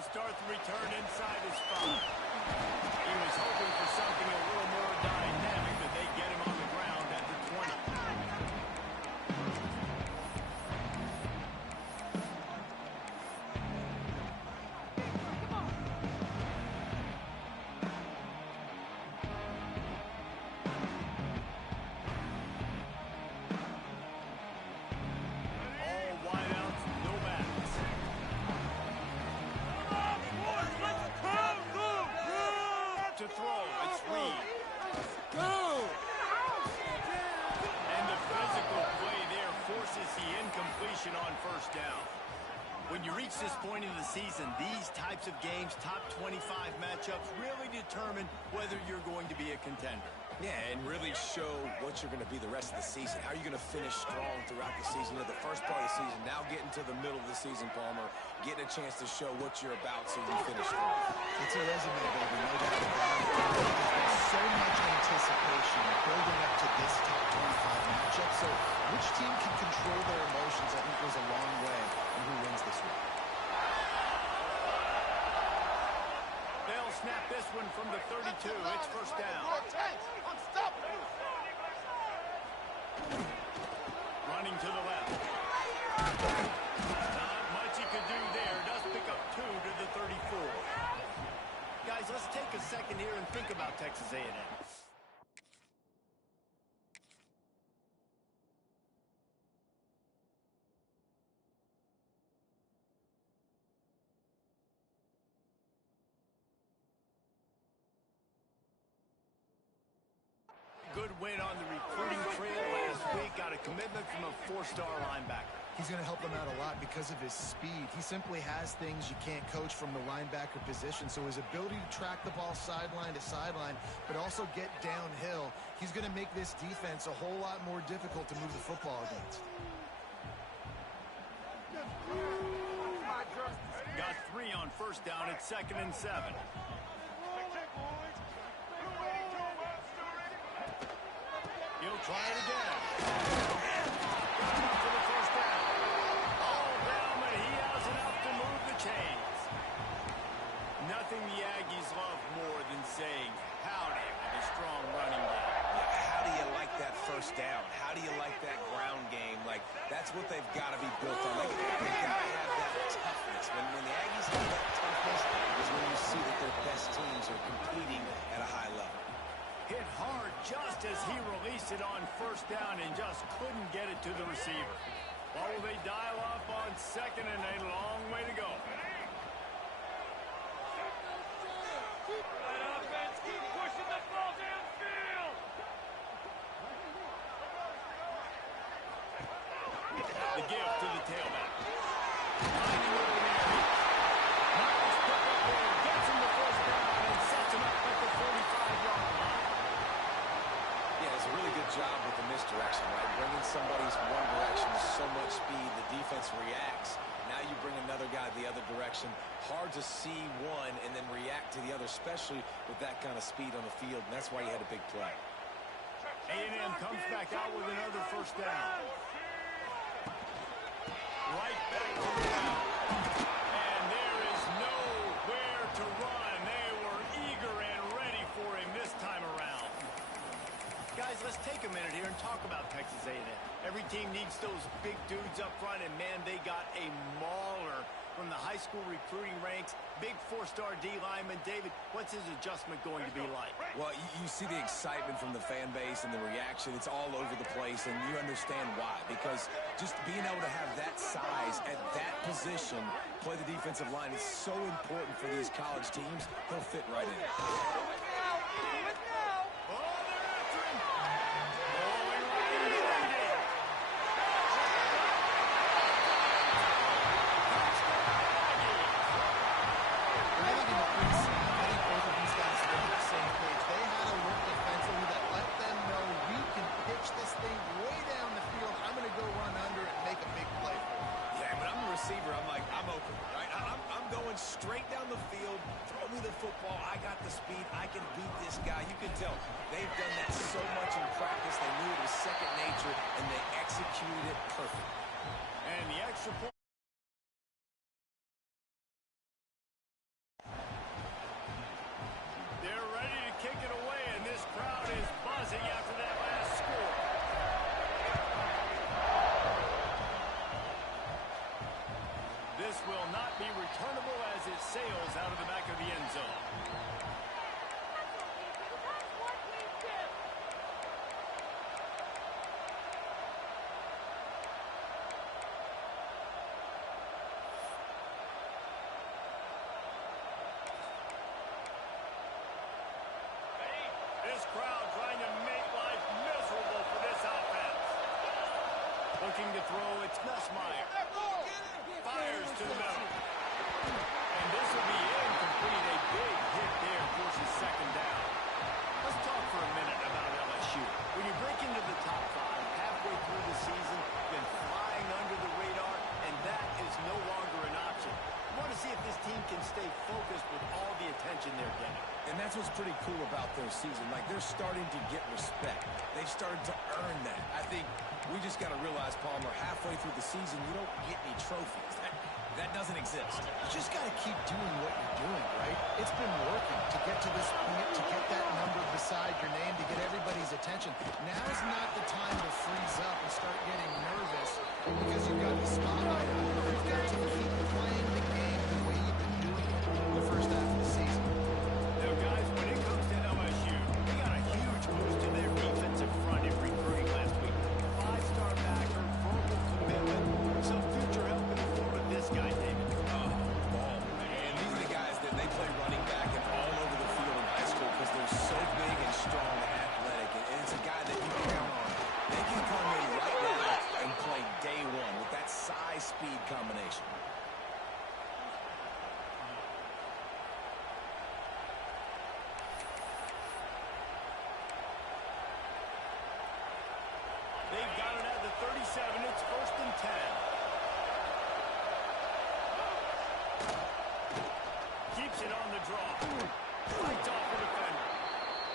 He'll start the return inside his spot. He was hoping for something a little more dynamic, but they get him on the ground at the 20. All wideouts, no backs. To throw, it's Reed. And the physical play there forces the incompletion on first down. When you reach this point in the season, these types of games, top 25 matchups, really determine whether you're going to be a contender. Yeah, and really show what you're going to be the rest of the season. How are you going to finish strong throughout the season? You know, the first part of the season, now getting to the middle of the season, Palmer, getting a chance to show what you're about so you finish strong. It's a resume, baby, no doubt about it. There's been so much anticipation building up to this top 25 matchup, so which team can control their emotions, I think, goes a long way in who wins this week. They'll snap this one from the 32. It's first down. Running to the left. Not much he could do there. Does pick up 2 to the 34. Guys, let's take a second here and think about Texas A&M. Good win on the recruiting trail last week. Got a commitment from a 4-star linebacker. He's going to help them out a lot because of his speed. He simply has things you can't coach from the linebacker position. So his ability to track the ball sideline to sideline, but also get downhill, he's going to make this defense a whole lot more difficult to move the football against. Got 3 on first down at 2nd and 7. He'll try it again. Got enough for the first down. All down, but he has enough to move the chains. Nothing the Aggies love more than saying howdy with a strong running game. How do you like that first down? How do you like that ground game? Like, that's what they've got to be built on. Like, they've got to have that toughness. When the Aggies have that toughness is when you see that their best teams are competing at a high level. Hit hard just as he released it on first down and just couldn't get it to the receiver. Well, will they dial up on 2nd and a long way to go? That offense keep pushing the ball downfield. The give to the tailback. Finding open area. Miles pick up there, gets him the first down and sets him up at the 45-yard line. Yeah, it's a really good job with the misdirection, right? Bringing somebody's one direction with so much speed, the defense reacts. Now you bring another guy the other direction. Hard to see one and then react to the other, especially with that kind of speed on the field, and that's why you had a big play. A&M comes back out with another first down. Right back to the line. And there is nowhere to run. They were eager and ready for him this time around. Guys, let's take a minute here and talk about Texas A&M. Every team needs those big dudes up front, and man, they got a mauler from the high school recruiting ranks. Big 4-star D lineman. David, what's his adjustment going to be like? Well, you see the excitement from the fan base and the reaction. It's all over the place, and you understand why. Because just being able to have that size at that position, play the defensive line, is so important for these college teams. He'll fit right in. Straight down the field, throw me the football, I got the speed, I can beat this guy. You can tell they've done that so much in practice, they knew it was second nature, and they executed it perfectly. And the extra point. will not be returnable as it sails out of the back of the end zone. This crowd trying to make life miserable for this offense. Looking to throw, it's Nussmeier. Fires to the middle. And this will be incomplete. A big hit there forces second down. Let's talk for a minute about LSU. When you break into the top five halfway through the season, been flying under the radar, and that is no longer an option. You want to see if this team can stay focused with all the attention they're getting. And that's what's pretty cool about their season. Like, they're starting to get respect. They've started to earn that. I think we just got to realize, Palmer, halfway through the season, you don't get any trophies. That doesn't exist. You just got to keep doing what you're doing, right? It's been working to get to this point, to get that number beside your name, to get everybody's attention. Now is not the time to freeze up and start getting nervous because you've got the spotlight on you. You've got to keep playing the game the way you've been doing it in the first half of the season. Now, guys, when it comes to LSU, they got a huge boost in their defensive front in recruiting last week. Five-star backer, verbal commitment, some future help in the form of this guy, David. And these are the guys that they play running back and all over the field in high school because they're so big and strong and athletic. And it's a guy that you can count on. They can come in right now and play day one with that size-speed combination. They've got it at the 37. It's 1st and 10. Keeps it on the draw. Lights off the defender.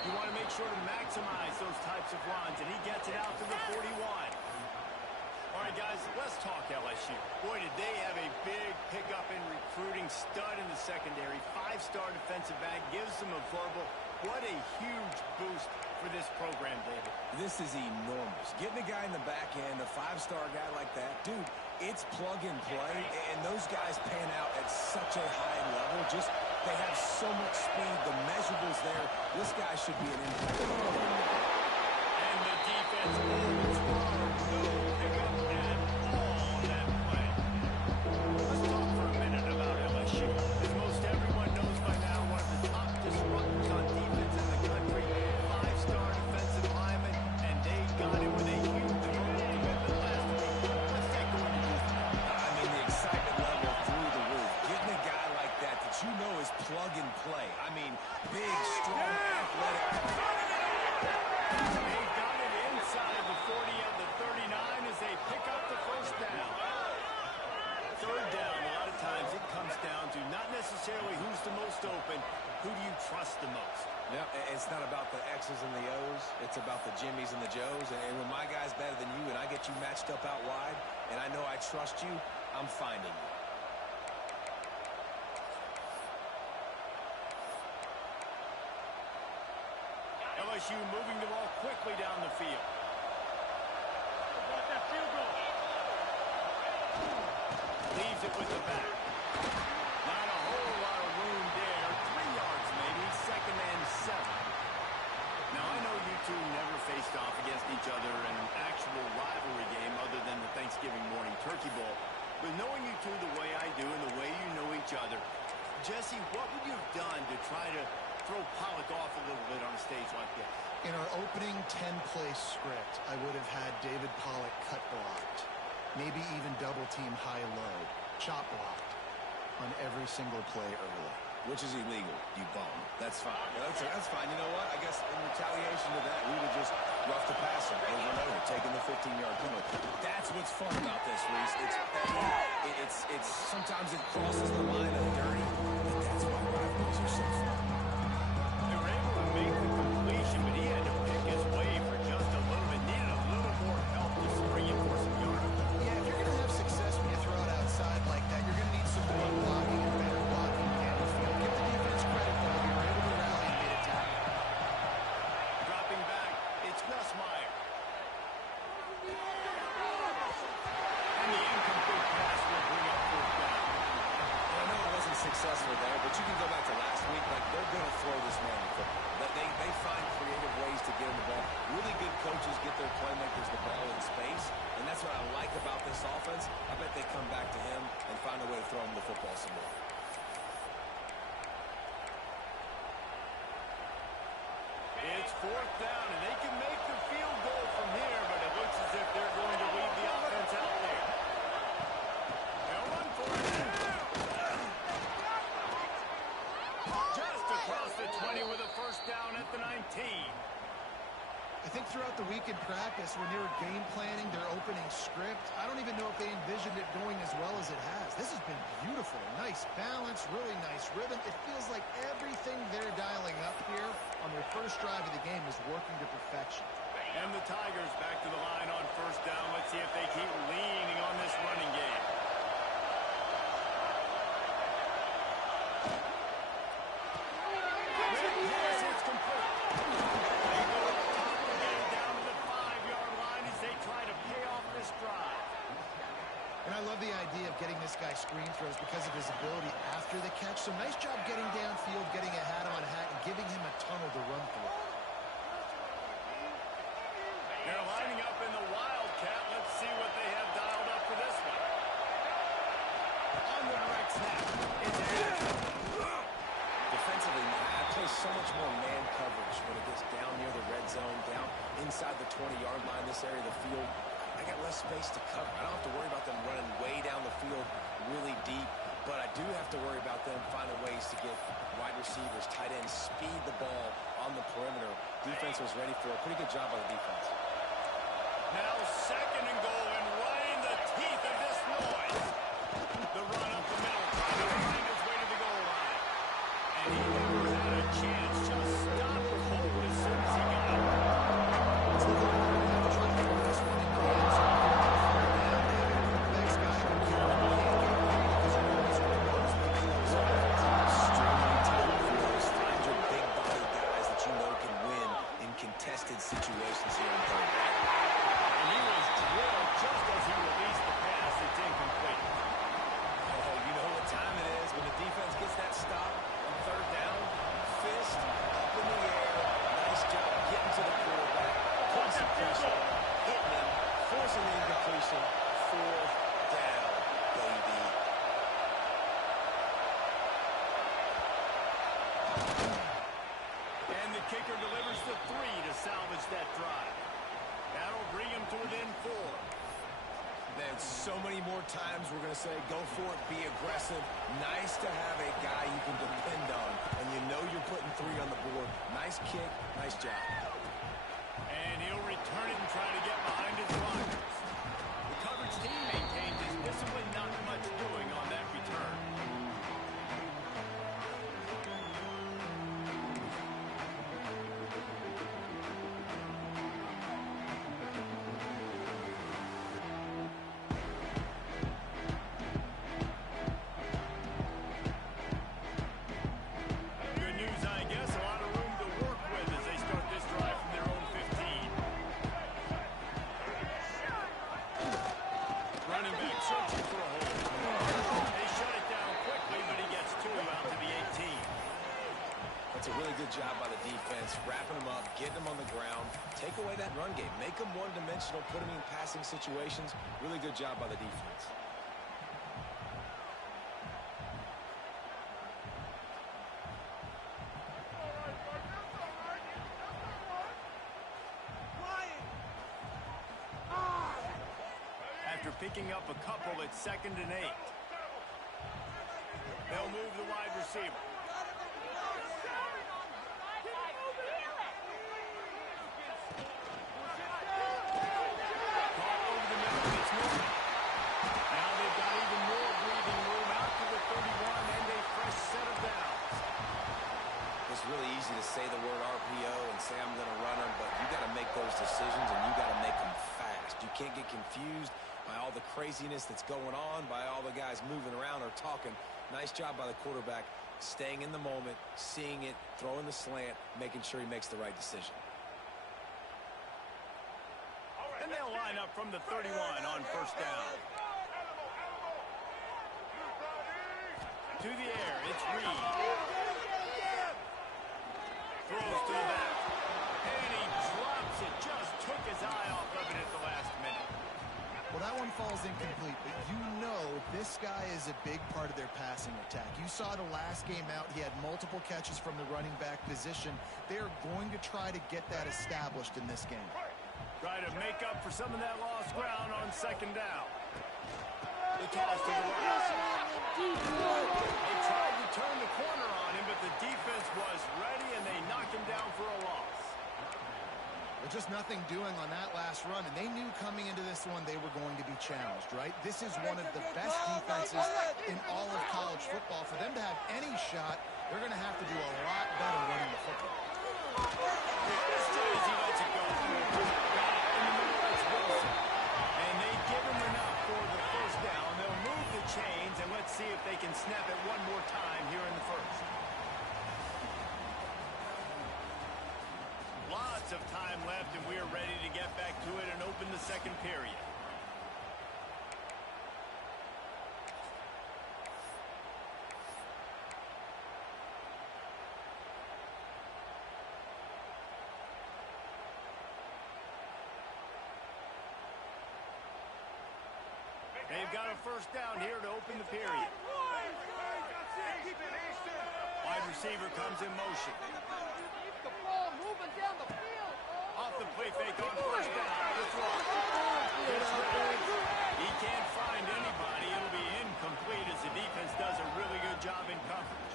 You want to make sure to maximize those types of runs, and he gets it out to the 41. All right, guys, let's talk LSU. Boy, did they have a big pickup in recruiting. Stud in the secondary. Five-star defensive back. Gives them a verbal. What a huge boost for this program, David. This is enormous. Getting a guy in the back end, a five-star guy like that, dude, it's plug and play, and those guys pan out at such a high level. Just, they have so much speed. The measurables there. This guy should be an impact. And the defense holds firm. No pickup at all on that play. Let's talk for a minute about LSU. As most everyone knows by now, one of the top disruptors on defense in the country. Five-star defensive lineman, and they got it with a huge commitment last week. What's that going to do for them? I mean, the excitement level through the roof. Getting a guy like that you know is plug and play. I mean, big, strong, athletic. They've got it inside the 40 of the 39 as they pick up the first down. Third down, a lot of times it comes down to not necessarily who's the most open, who do you trust the most? Yeah, it's not about the X's and the O's. It's about the Jimmies and the Joes. And when my guy's better than you and I get you matched up out wide and I know I trust you, I'm finding you. LSU moving the ball quickly down the field. Leaves it with the back. Not a whole lot of room there. 3 yards maybe. 2nd and 7. Now, I know you two never faced off against each other in an actual rivalry game other than the Thanksgiving morning turkey bowl. But knowing you two the way I do and the way you know each other, Jesse, what would you have done to try to throw Pollock off a little bit on a stage like this? In our opening 10-play script, I would have had David Pollock cut blocked. Maybe even double-team high-low, chop blocked on every single play early. Which is illegal, you bum. That's fine. That's fine. You know what? I guess in retaliation to that, we would just rough the passer over and over, taking the 15-yard penalty. That's what's fun about this, Reese. It's petty. It's sometimes it crosses the line of dirty, but that's why rivalries are so fun. They were able to make the completion, but he had to pick his way for just a little bit. Needed a little more help to spring it for some yards. Yeah, if you're going to have success when you throw it outside like that, you're going to need some more blocking and better blocking down the field. Give the defense credit, though. You were able to rally and get it down. Dropping back, it's Nussmeier. And the incomplete pass will bring up 4th down. successful there, but you can go back to last week. Like, they're going to throw this man the football. They find creative ways to get him the ball. Really good coaches get their playmakers the ball in space, and that's what I like about this offense. I bet they come back to him and find a way to throw him the football some more. It's fourth down, and they can make the field goal from here, but it looks as if they're going to leave the offense out there. They'll run for it. Just across the 20 with a first down at the 19. I think throughout the week in practice, when they were game planning their opening script, I don't even know if they envisioned it going as well as it has. This has been beautiful. Nice balance, really nice rhythm. It feels like everything they're dialing up here on their first drive of the game is working to perfection. And the Tigers back to the line on first down. Let's see if they keep leaning on this running game. It's complete. They go up top again down to the 5-yard line as they try to pay off this drive. And I love the idea of getting this guy screen throws because of his ability after the catch. So nice job getting downfield, getting a hat-on-hat, and giving him a tunnel to run through. They're lining up in the Wildcat. Let's see what they have dialed up for this one. On the direct snap. It's Defensively, I play so much more man coverage when it gets down near the red zone, down inside the 20-yard line, this area of the field. I got less space to cover. I don't have to worry about them running way down the field really deep, but I do have to worry about them finding ways to get wide receivers, tight ends, speed the ball on the perimeter. Defense was ready for a pretty good job by the defense. now second and goal, and right in the teeth of this noise. The run up the middle, trying to find his way to the goal line. And he never had a chance. Just stopped cold as soon as he got it. Situations here in third down. And he was drilled just as he released the pass. It's incomplete. Oh, you know what time it is when the defense gets that stop on third down. Fist up in the air. Nice job getting to the quarterback. Putting some pressure on him, hitting him, forcing the incompletion. Fourth down, baby. And the kicker delivers the 3 to salvage that drive. That'll bring him to within 4. Man, so many more times we're going to say, go for it, be aggressive. Nice to have a guy you can depend on, and you know you're putting 3 on the board. Nice kick, nice job. And he'll return it and try to get behind his blockers. The coverage team maintains his discipline, not much doing on that return. Good news, I guess. A lot of room to work with as they start this drive from their own 15. Running back searching for a hole. They shut it down quickly, but he gets 2 out to the 18. That's a really good job by the defense, wrapping them up, getting them on the ground, take away that run game, make them one-dimensional, put them in passing situations. Really good job by the defense. After picking up a couple, it's 2nd and 8. They'll move the wide receiver. Caught over the middle, it's moving. Now they've got even more breathing room out to the 31 and a fresh set of downs. It's really easy to say the word RPO and say I'm going to run them, but you got to make those decisions, and you got to make them fast. You can't get confused by all the craziness that's going on, by all the guys moving around or talking. Nice job by the quarterback, staying in the moment, seeing it, throwing the slant, making sure he makes the right decision. And they'll line up from the 31 on first down. To the air, it's Reed. Throws to the back. And he drops it. Just took his eye off of it at the last minute. Well, that one falls incomplete, but you know this guy is a big part of their passing attack. You saw the last game out, he had multiple catches from the running back position. They're going to try to get that established in this game. Try to make up for some of that lost ground on second down. The toss to the right. They tried to turn the corner on him, but the defense was ready, and they knocked him down for a loss. There's just nothing doing on that last run, and they knew coming into this one they were going to be challenged, right? This is one of the best defenses in all of college football. For them to have any shot, they're going to have to do a lot better running the football. As soon as he lets it go, and they give him enough for the first down. They'll move the chains, and let's see if they can snap it one more time here in the first. Lots of time left, and we're ready to get back to it and open the second period. They've got a first down here to open the period. Wide receiver comes in motion. Off the play fake on first down. He can't find anybody. It'll be incomplete as the defense does a really good job in coverage.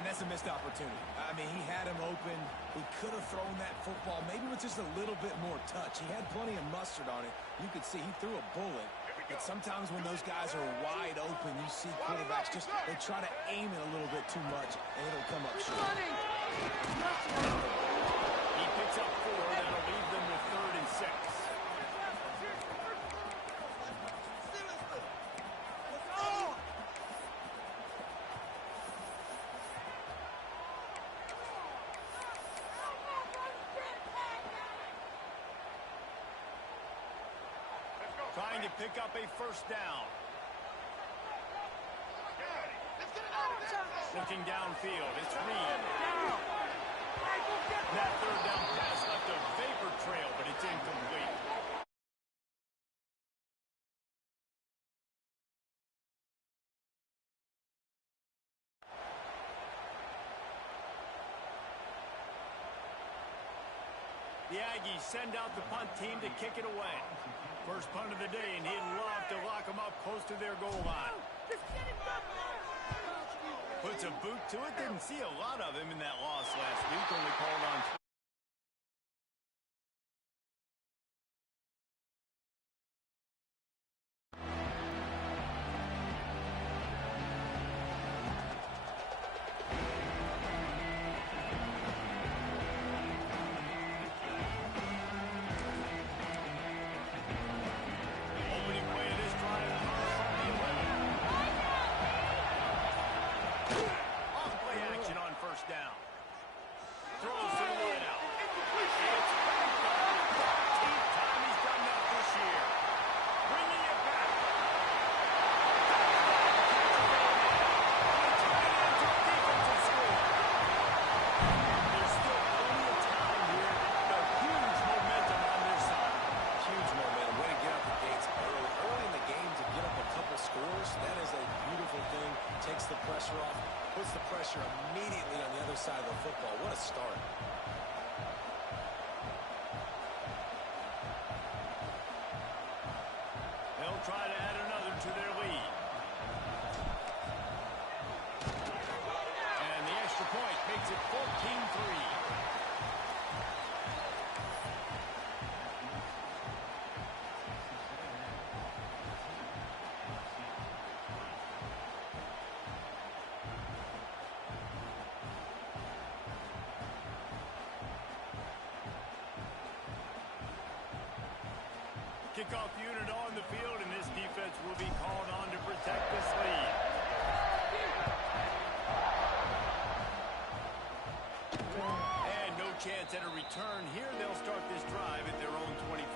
And that's a missed opportunity. I mean, he had him open. He could have thrown that football maybe with just a little bit more touch. He had plenty of mustard on it. You could see he threw a bullet. But sometimes when those guys are wide open, you see quarterbacks just, they try to aim it a little bit too much, and it'll come up short. He picks up 4. That'll leave them with 3rd and 6. Trying to pick up a first down. Looking downfield, it's Reed. That third down pass left a vapor trail, but it's incomplete. The Aggies send out the punt team to kick it away. First punt of the day, and he'd love to lock them up close to their goal line. Puts a boot to it. Didn't see a lot of him in that loss last week. Only called on. Down. Throws to the line out. It's back up. 13th time he's done that this year. Bringing it back. Defensive score. There's still plenty of time here, but huge momentum on their side. Huge momentum. Way to get out the gates early in the game to get up a couple scores. That is a beautiful thing. Takes the pressure off. Puts the pressure immediately on the other side of the football. What a start. They'll try to add another to their lead. And the extra point makes it 14-3. Kickoff unit on the field, and this defense will be called on to protect this lead. And no chance at a return here. They'll start this drive at their own 25.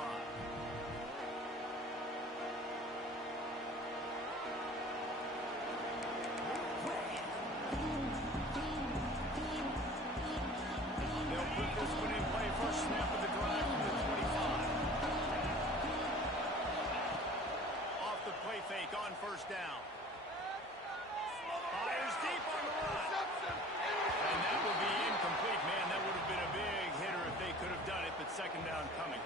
snap of the drive from the 25. Off the play fake on first down. Fires deep on the run. And that will be incomplete, man. That would have been a big hitter if they could have done it, but second down coming.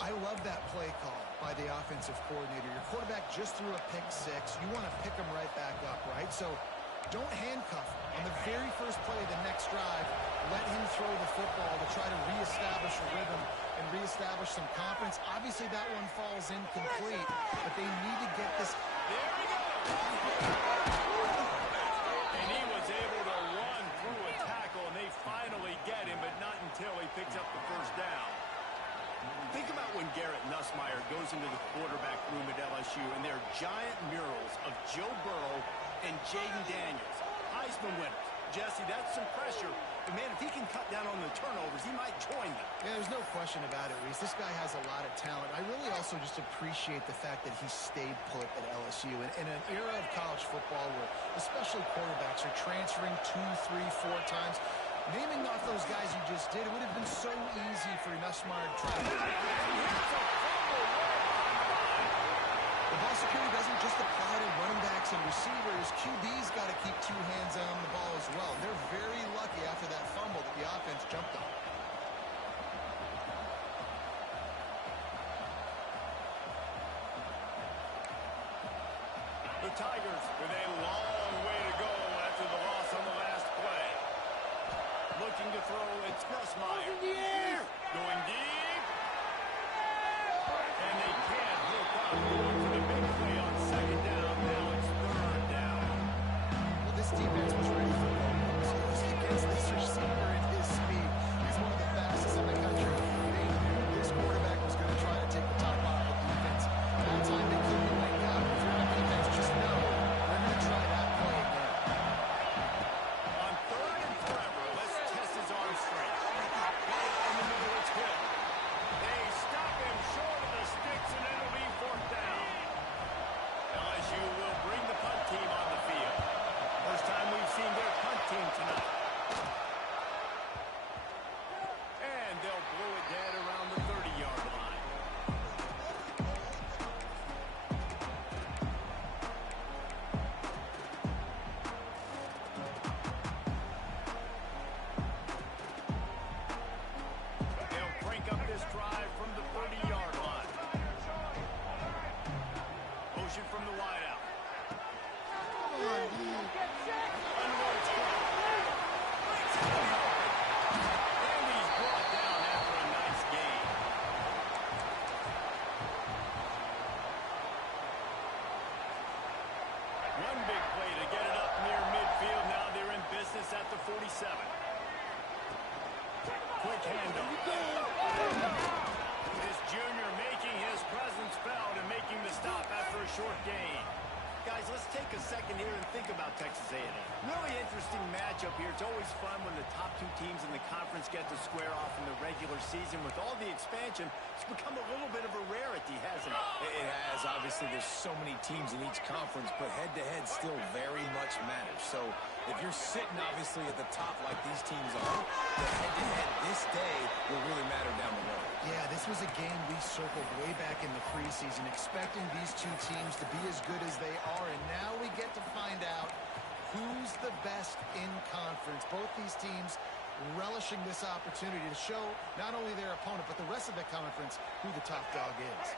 I love that play call by the offensive coordinator. Your quarterback just threw a pick six. You want to pick him right back up, right? So don't handcuff him. On the very first play of the next drive, let him throw the football to try to reestablish a rhythm and reestablish some confidence. Obviously, that one falls incomplete, but they need to get this. There he goes. And he was able to run through a tackle, and they finally get him, but not until he picks up the first down. Think about when Garrett Nussmeier goes into the quarterback room at LSU, and there are giant murals of Joe Burrow and Jaden Daniels, Heisman winners. Jesse, that's some pressure. But, man, if he can cut down on the turnovers, he might join them. Yeah, there's no question about it, Reese. This guy has a lot of talent. I really also just appreciate the fact that he stayed put at LSU. In an era of college football where especially quarterbacks are transferring 2, 3, 4 times, naming off those guys you just did, it would have been so easy for Nussmeier to try. The ball security doesn't just apply to running backs and receivers. QB's got to keep 2 hands on the ball as well. They're very lucky after that fumble that the offense jumped on. The Tigers with a long way to go after the loss on the last play. Looking to throw, it's Nussmeier. Going deep. And they can't hook up. Going for the big play on second down. Now it's third down. Well, this defense was ready for Lopez. Against this receiver at his speed. He's one of the fastest in the country. They knew this quarterback was going to try to take the top off the defense. That time they couldn't wake up. If you're on defense, just know they're going to try that play again. On third and forever, let's test his arm strength. In the middle, it's Hill. They stop him short of the sticks, and it'll be fourth down. LSU will bring the punt team on the field. First time we've seen their punt team tonight. And they'll blow it dead around the 30-yard line. They'll crank up this drive from the 30-yard line. Motion from the wideout. Unloads clock. And he's brought down after a nice gain. One big play to get it up near midfield. Now they're in business at the 47. Quick handoff. This junior making his presence felt and making the stop after a short gain. Guys, let's take a second here and think about Texas A&M. Really interesting matchup here. It's always fun when the top 2 teams in the conference get to square off in the regular season. With all the expansion, it's become a little bit of a rarity, hasn't it? It has. Obviously, there's so many teams in each conference, but head-to-head still very much matters. So if you're sitting, obviously, at the top like these teams are, the head-to-head this day will really matter down the road. Yeah, this was a game we circled way back in the preseason, expecting these 2 teams to be as good as they are, and now we get to find out who's the best in conference. Both these teams relishing this opportunity to show not only their opponent, but the rest of the conference who the top dog is.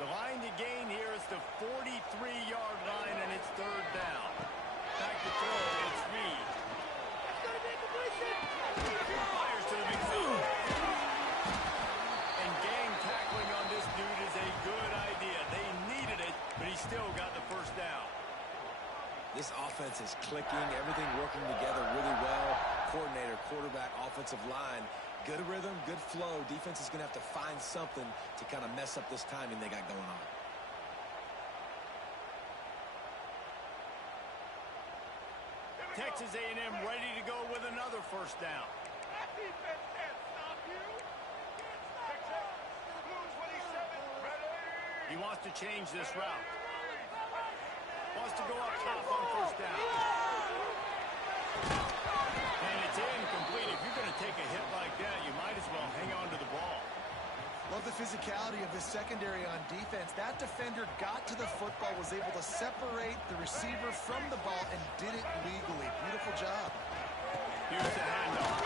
The line to gain here is the 43-yard line, and it's third down. Back to throw, it's Reed. Fires to the big field. And gang tackling on this dude is a good idea. They needed it, but he still got the first down. This offense is clicking, everything working together really well. Coordinator, quarterback, offensive line, good rhythm, good flow. Defense is going to have to find something to kind of mess up this timing they got going on. Texas A&M ready to go with another first down. He wants to change this route. Wants to go up top on first down. And it's incomplete. If you're going to take a hit like that, you might as well hang on physicality of the secondary on defense. That defender got to the football, was able to separate the receiver from the ball, and did it legally. Beautiful job. Here's the handoff.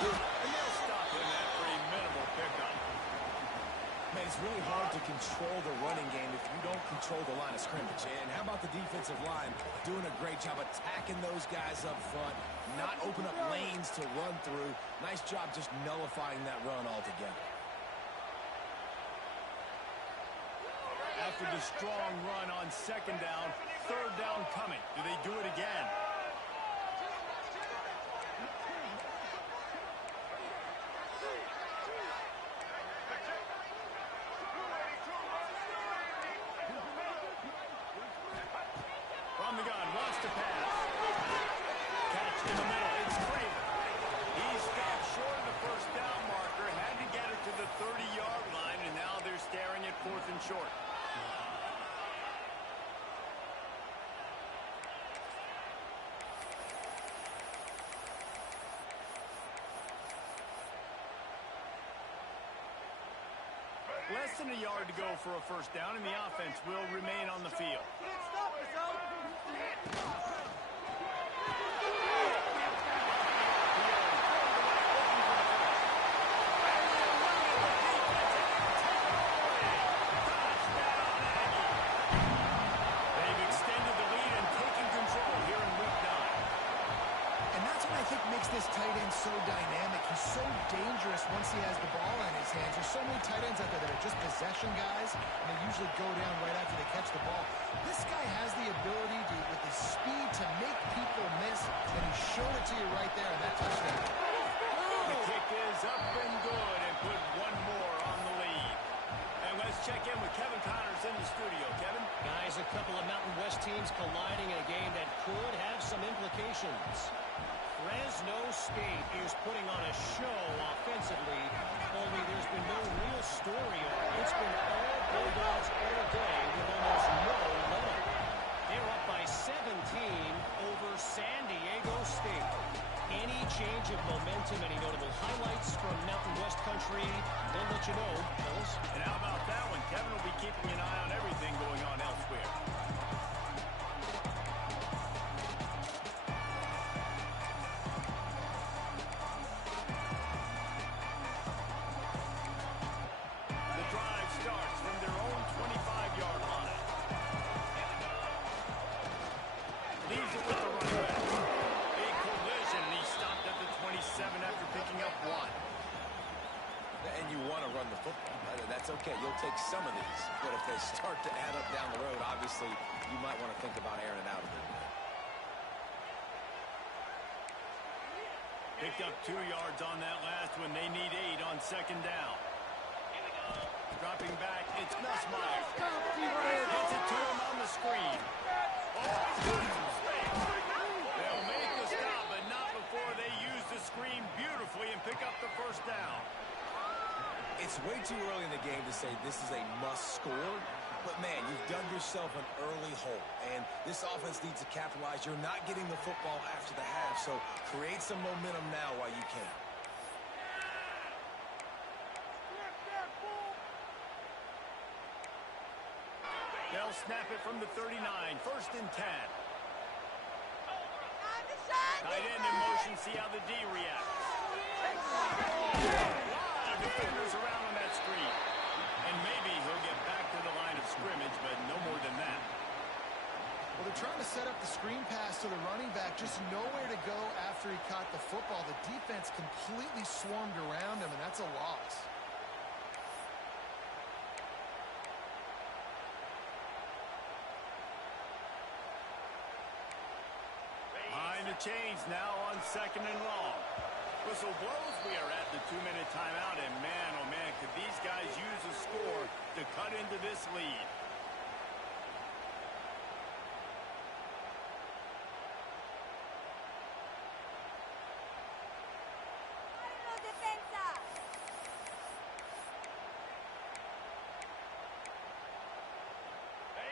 And they'll stop him after a minimal pickup. Man, it's really hard to control the running game if you don't control the line of scrimmage. And how about the defensive line doing a great job attacking those guys up front, not open up lanes to run through. Nice job just nullifying that run altogether. After the strong run on second down, third down coming. Do they do it again? From the gun, wants to pass. Catch in the middle, it's Craven. He stopped short of the first down marker, had to get it to the 30-yard line, and now they're staring at 4th and short. Less than a yard to go for a first down, and the offense will remain on the field. They've extended the lead and taken control here in Week 9. And that's what I think makes this tight end so dynamic. He's so dangerous once he has the ball in his hands. There's so many tight ends out there that are just possession guys, and they usually go down right after they catch the ball. This guy has the ability to, with his speed, to make people miss, and he showed it to you right there in that touchdown. The kick is up and good, and put one more on the lead. And let's check in with Kevin Connors in the studio. Kevin? Guys, a couple of Mountain West teams colliding in a game that could have some implications. Fresno State is putting on a show offensively, only there's been no real story. It's been all Bulldogs all day with almost no let-up. They're up by 17 over San Diego State. Any change of momentum, any notable highlights from Mountain West country, we'll let you know, fellas. And how about that one? Kevin will be keeping an eye on everything going on elsewhere. The drive starts from their own 25-yard line. Leaves it with the running back. Big collision, and he stopped at the 27 after picking up 1. And you want to run the football. That's okay. You'll take some of these. But if they start to add up down the road, obviously, you might want to think about airing it out a little bit. Picked up 2 yards on that last one. They need 8 on second down. Dropping back, it's Nussmeier. Gets it to him on the screen. Oh, he's got some space. They'll make the stop, but not before they use the screen beautifully and pick up the first down. It's way too early in the game to say this is a must score. But, man, you've dug yourself an early hole. And this offense needs to capitalize. You're not getting the football after the half, so create some momentum now while you can. They'll snap it from the 39. 1st and 10. Tight end in motion. See how the D reacts. A lot of defenders around on that screen. And maybe he'll get back to the line of scrimmage, but no more than that. Well, they're trying to set up the screen pass to the running back, just nowhere to go after he caught the football. The defense completely swarmed around him, and that's a loss. Behind the chains now on 2nd and long. Whistle blows. We are at the 2-minute timeout, and man, oh man, could these guys use a score to cut into this lead.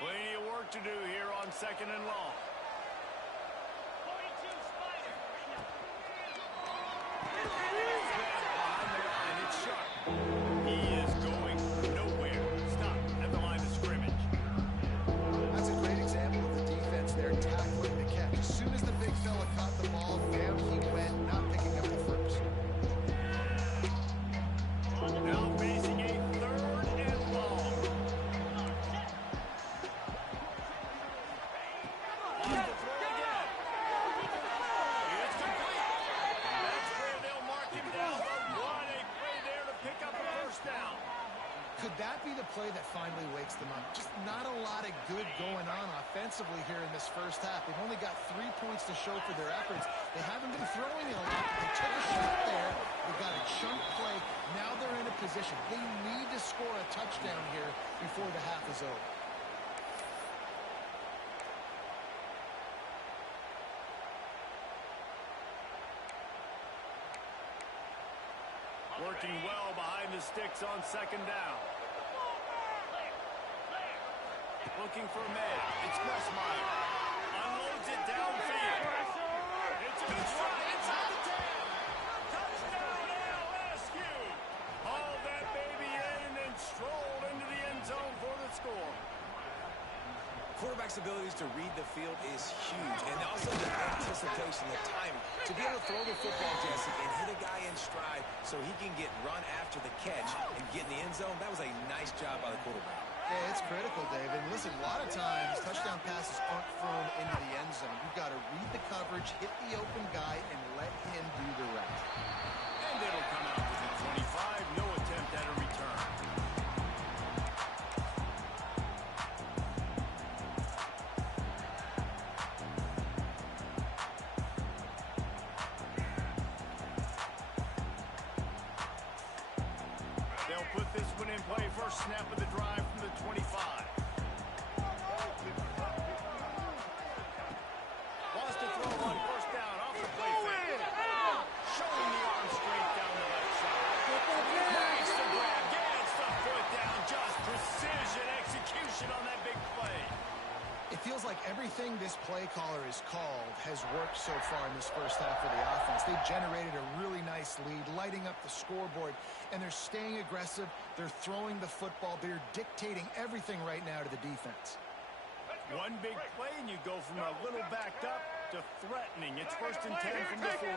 Plenty of work to do here on 2nd and long. Behind the line, it's Sharp. He be the play that finally wakes them up. Just not a lot of good going on offensively here in this first half. They've only got 3 points to show for their efforts. They haven't been throwing it a lot. They took a shot there. They got a chunk play. Now they're in a position. They need to score a touchdown here before the half is over. Working well behind the sticks on second down. Looking for a man. It's Nussmeier. Unloads it downfield. It's a good shot. It's out of 10. Touchdown LSU. Hauled that baby in and then strolled into the end zone for the score. Quarterback's abilities to read the field is huge, and also the anticipation, the timing. To be able to throw the football, Jesse, and hit a guy in stride so he can get run after the catch and get in the end zone, that was a nice job by the quarterback. Yeah, it's critical, David. Listen, a lot of times touchdown passes aren't thrown into the end zone. You've got to read the coverage, hit the open guy, and let him do the rest. And it'll come out to the 25. No attempt at a return. They'll put this one in play. First snap of the drive from the 25. Lost a throw on first down off the play fake. Showing the arm straight down the left side. Makes the grab, gets the foot down. Just precision execution on that big play. It feels like everything this play caller has called has worked so far in this first half for the offense. They've generated a really nice lead, lighting up the scoreboard, and they're staying aggressive. They're throwing the football. They're dictating everything right now to the defense. One big play, and you go from a little backed up to threatening. It's 1st and 10 from the 40.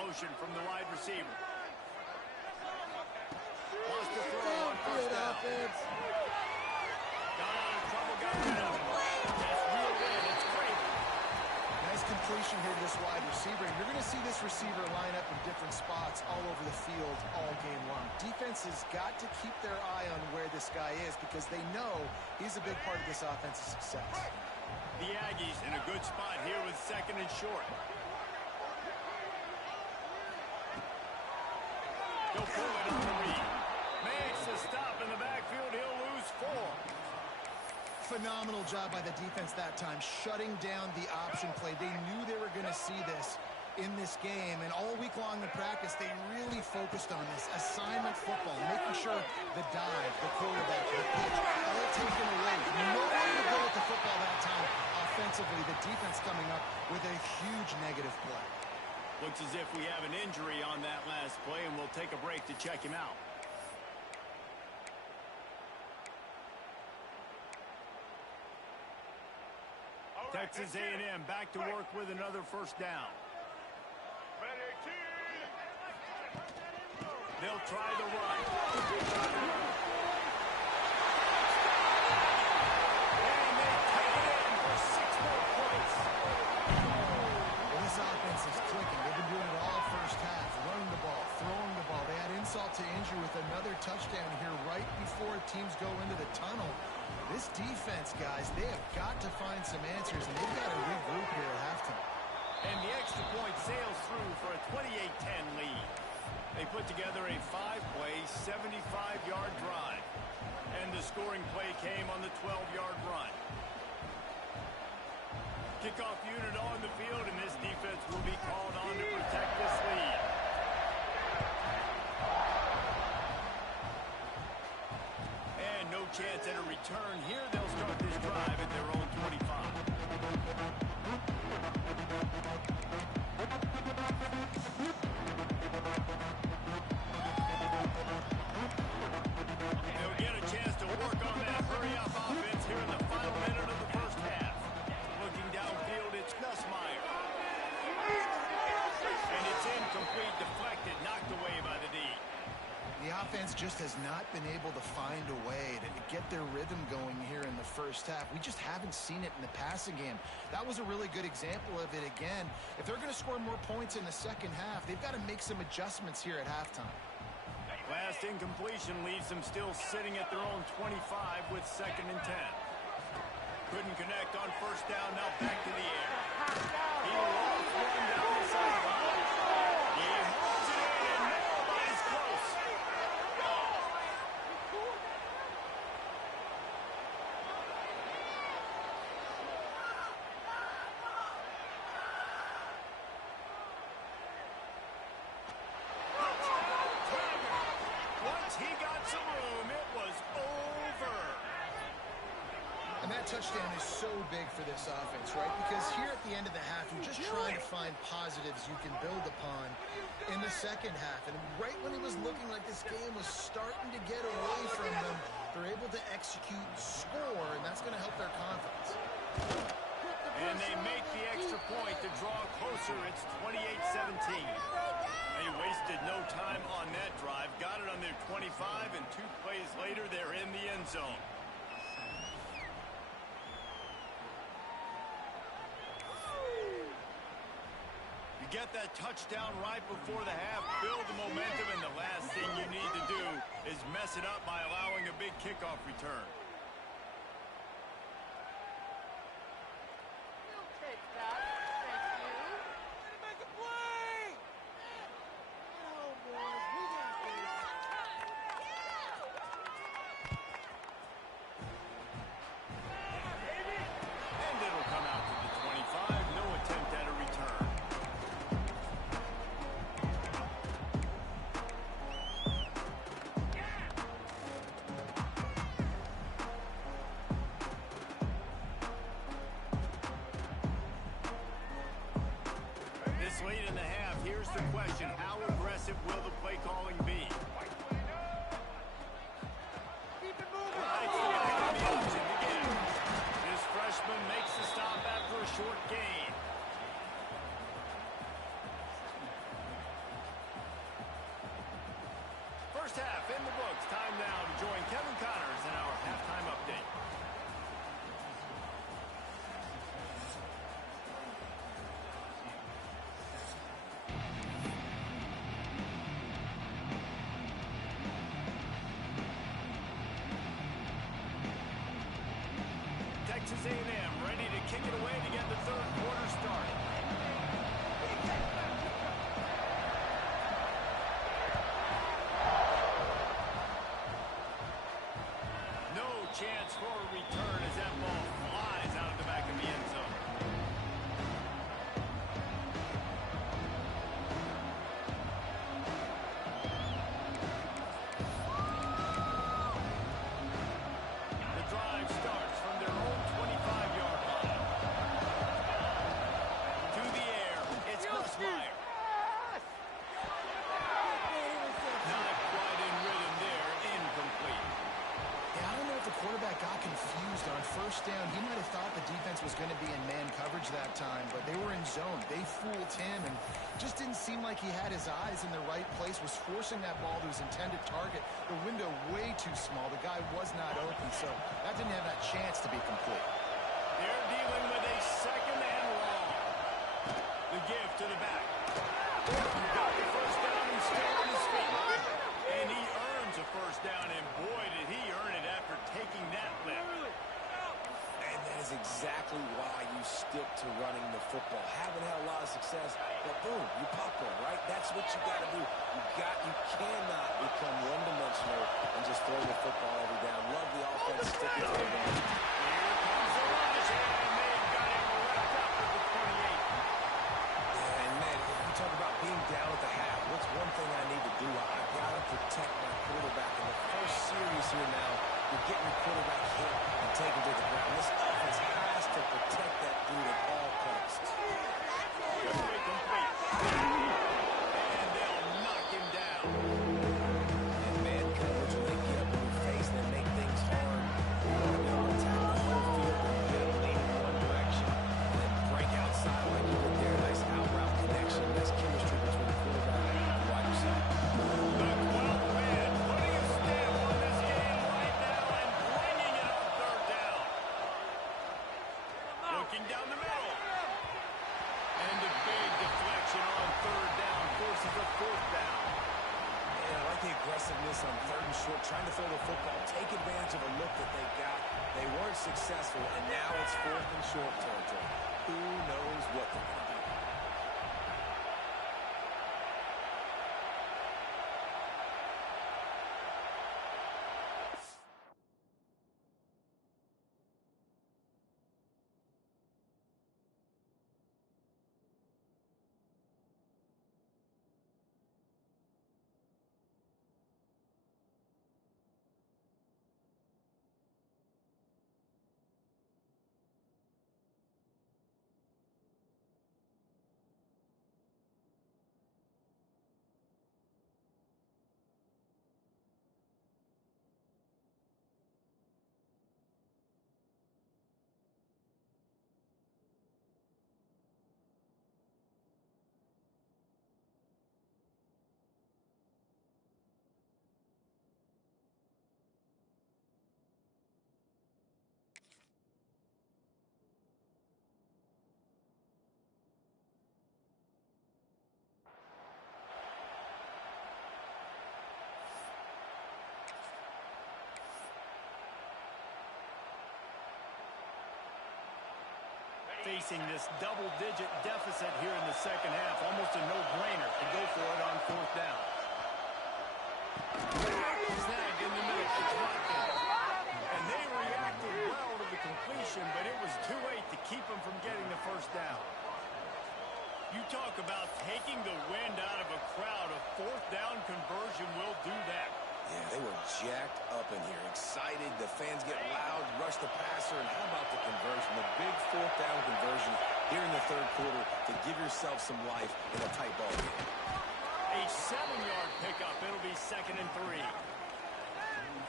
Motion from the wide receiver. Lost the throw on first down. Got out of trouble, got rid of it. That's real good. It's great. Nice completion here to this wide receiver. You're going to see this receiver line up in different spots all over the field all game long. Defense has got to keep their eye on where this guy is because they know he's a big part of this offense's success. The Aggies in a good spot here with 2nd and short. Go forward on the read. Makes the stop in the backfield. He'll lose 4. Phenomenal job by the defense that time, shutting down the option play. They knew they were going to see this in this game, and all week long in practice, they really focused on this assignment football, making sure the dive, the quarterback, the pitch, all taken away. No way to go with the football that time offensively. The defense coming up with a huge negative play. Looks as if we have an injury on that last play, and we'll take a break to check him out. Texas A&M back to work with another first down. They'll try the run. And they take it in for 6 more points. Well, this offense is clicking. They've been doing it all first half, running the ball, throwing the ball. They had insult to injury with another touchdown here right before teams go into the tunnel. This defense, guys, they have got to find some answers, and they've got to regroup here at halftime. And the extra point sails through for a 28-10 lead. They put together a 5-play, 75-yard drive. And the scoring play came on the 12-yard run. Kickoff unit on the field, and this defense will be called on to protect this lead. And no chance at a return here. They'll start this drive at their own 25. They'll get a chance to work on that hurry-up offense here in the final minute of the first half. Looking downfield, it's Nussmeier. And it's incomplete, deflected, knocked away by the D. The offense just has not been able to find a way to get their rhythm going here in the first half. We just haven't seen it in the passing game. That was a really good example of it again. If they're going to score more points in the second half, they've got to make some adjustments here at halftime. last incompletion leaves them still sitting at their own 25 with 2nd and 10. Couldn't connect on 1st down, now back to the air. He lost one down the sideline. He holds it in, and nobody's close. Once he got some room, it was over. And that touchdown is so big for this offense, right? Because here at the end of the half, you're just trying to find positives you can build upon in the second half. And right when it was looking like this game was starting to get away from them, they're able to execute, score, and that's going to help their confidence. And they make the extra point to draw closer. It's 28-17. They wasted no time on that drive. Got it on their 25, and 2 plays later, they're in the end zone. You get that touchdown right before the half, build the momentum, and the last thing you need to do is mess it up by allowing a big kickoff return. And it'll come out to the 25, no attempt at a return. This late in the half, here's the question. How aggressive will the play calling be? Right, so they have the option again. This freshman makes the stop after a short gain. First half in the books. Time now to join Kevin Connors in our halftime update. Texas A&M ready to kick it away to get the 3rd quarter started. No chance for a return as that ball flies out of the back of the end zone. The drive starts from their own 25-yard line. To the air, it's Grossmeyer. Not quite in rhythm there, incomplete. Yeah, I don't know if the quarterback got confused on 1st down. He might have thought the defense was going to be in man coverage that time, but they were in zone. They fooled him and just didn't seem like he had his eyes in the right place, was forcing that ball to his intended target. The window way too small. The guy was not open, so that didn't have that chance to be complete. They're dealing with a 2nd and long. The give to the back. Got the 1st down and still on his feet. And he earns a 1st down, and boy, did he earn it after taking that lift. And that is exactly why you stick to running the football. Haven't had a lot of success, but boom, you pop one, right? That's what you got to do. You cannot become one-dimensional and just throw the football every down. Love the offense sticking to the run. Here comes the rush, and they've got him wrapped up at the 28. And man, if you talk about being down at the half, what's one thing I need to do? I got to protect my quarterback. In the first series here now, you're getting the quarterback hit and taken to the ground. This offense has to protect that dude at all costs. Complete. And they'll knock him down. And man coverage, when they get up in your face and they make things hard, you want to be able to attack the whole field and get them leaning in one direction and then break outside like you did there. Nice out route connection. Nice chemistry between the quarterback and the wide receiver. The 12th man putting a stamp on this game right now and bringing it on 3rd down. Looking down the middle. And a big deflection on 3rd down forces a 4th down. Yeah, I like the aggressiveness on 3rd and short, trying to throw the football, take advantage of a look that they got. They weren't successful, and now it's 4th and short territory. Who knows what they're going to do? Facing this double-digit deficit here in the second half, almost a no-brainer to go for it on 4th down. Snag in the middle. It's Watkins. And they reacted well to the completion, but it was too late to keep them from getting the first down. You talk about taking the wind out of a crowd. A 4th down conversion will do that. Yeah, they were jacked up in here, excited. The fans get loud, rush the passer, and how about the conversion? The big 4th down conversion here in the 3rd quarter to give yourself some life in a tight ball game. A 7-yard pickup. It'll be 2nd and 3.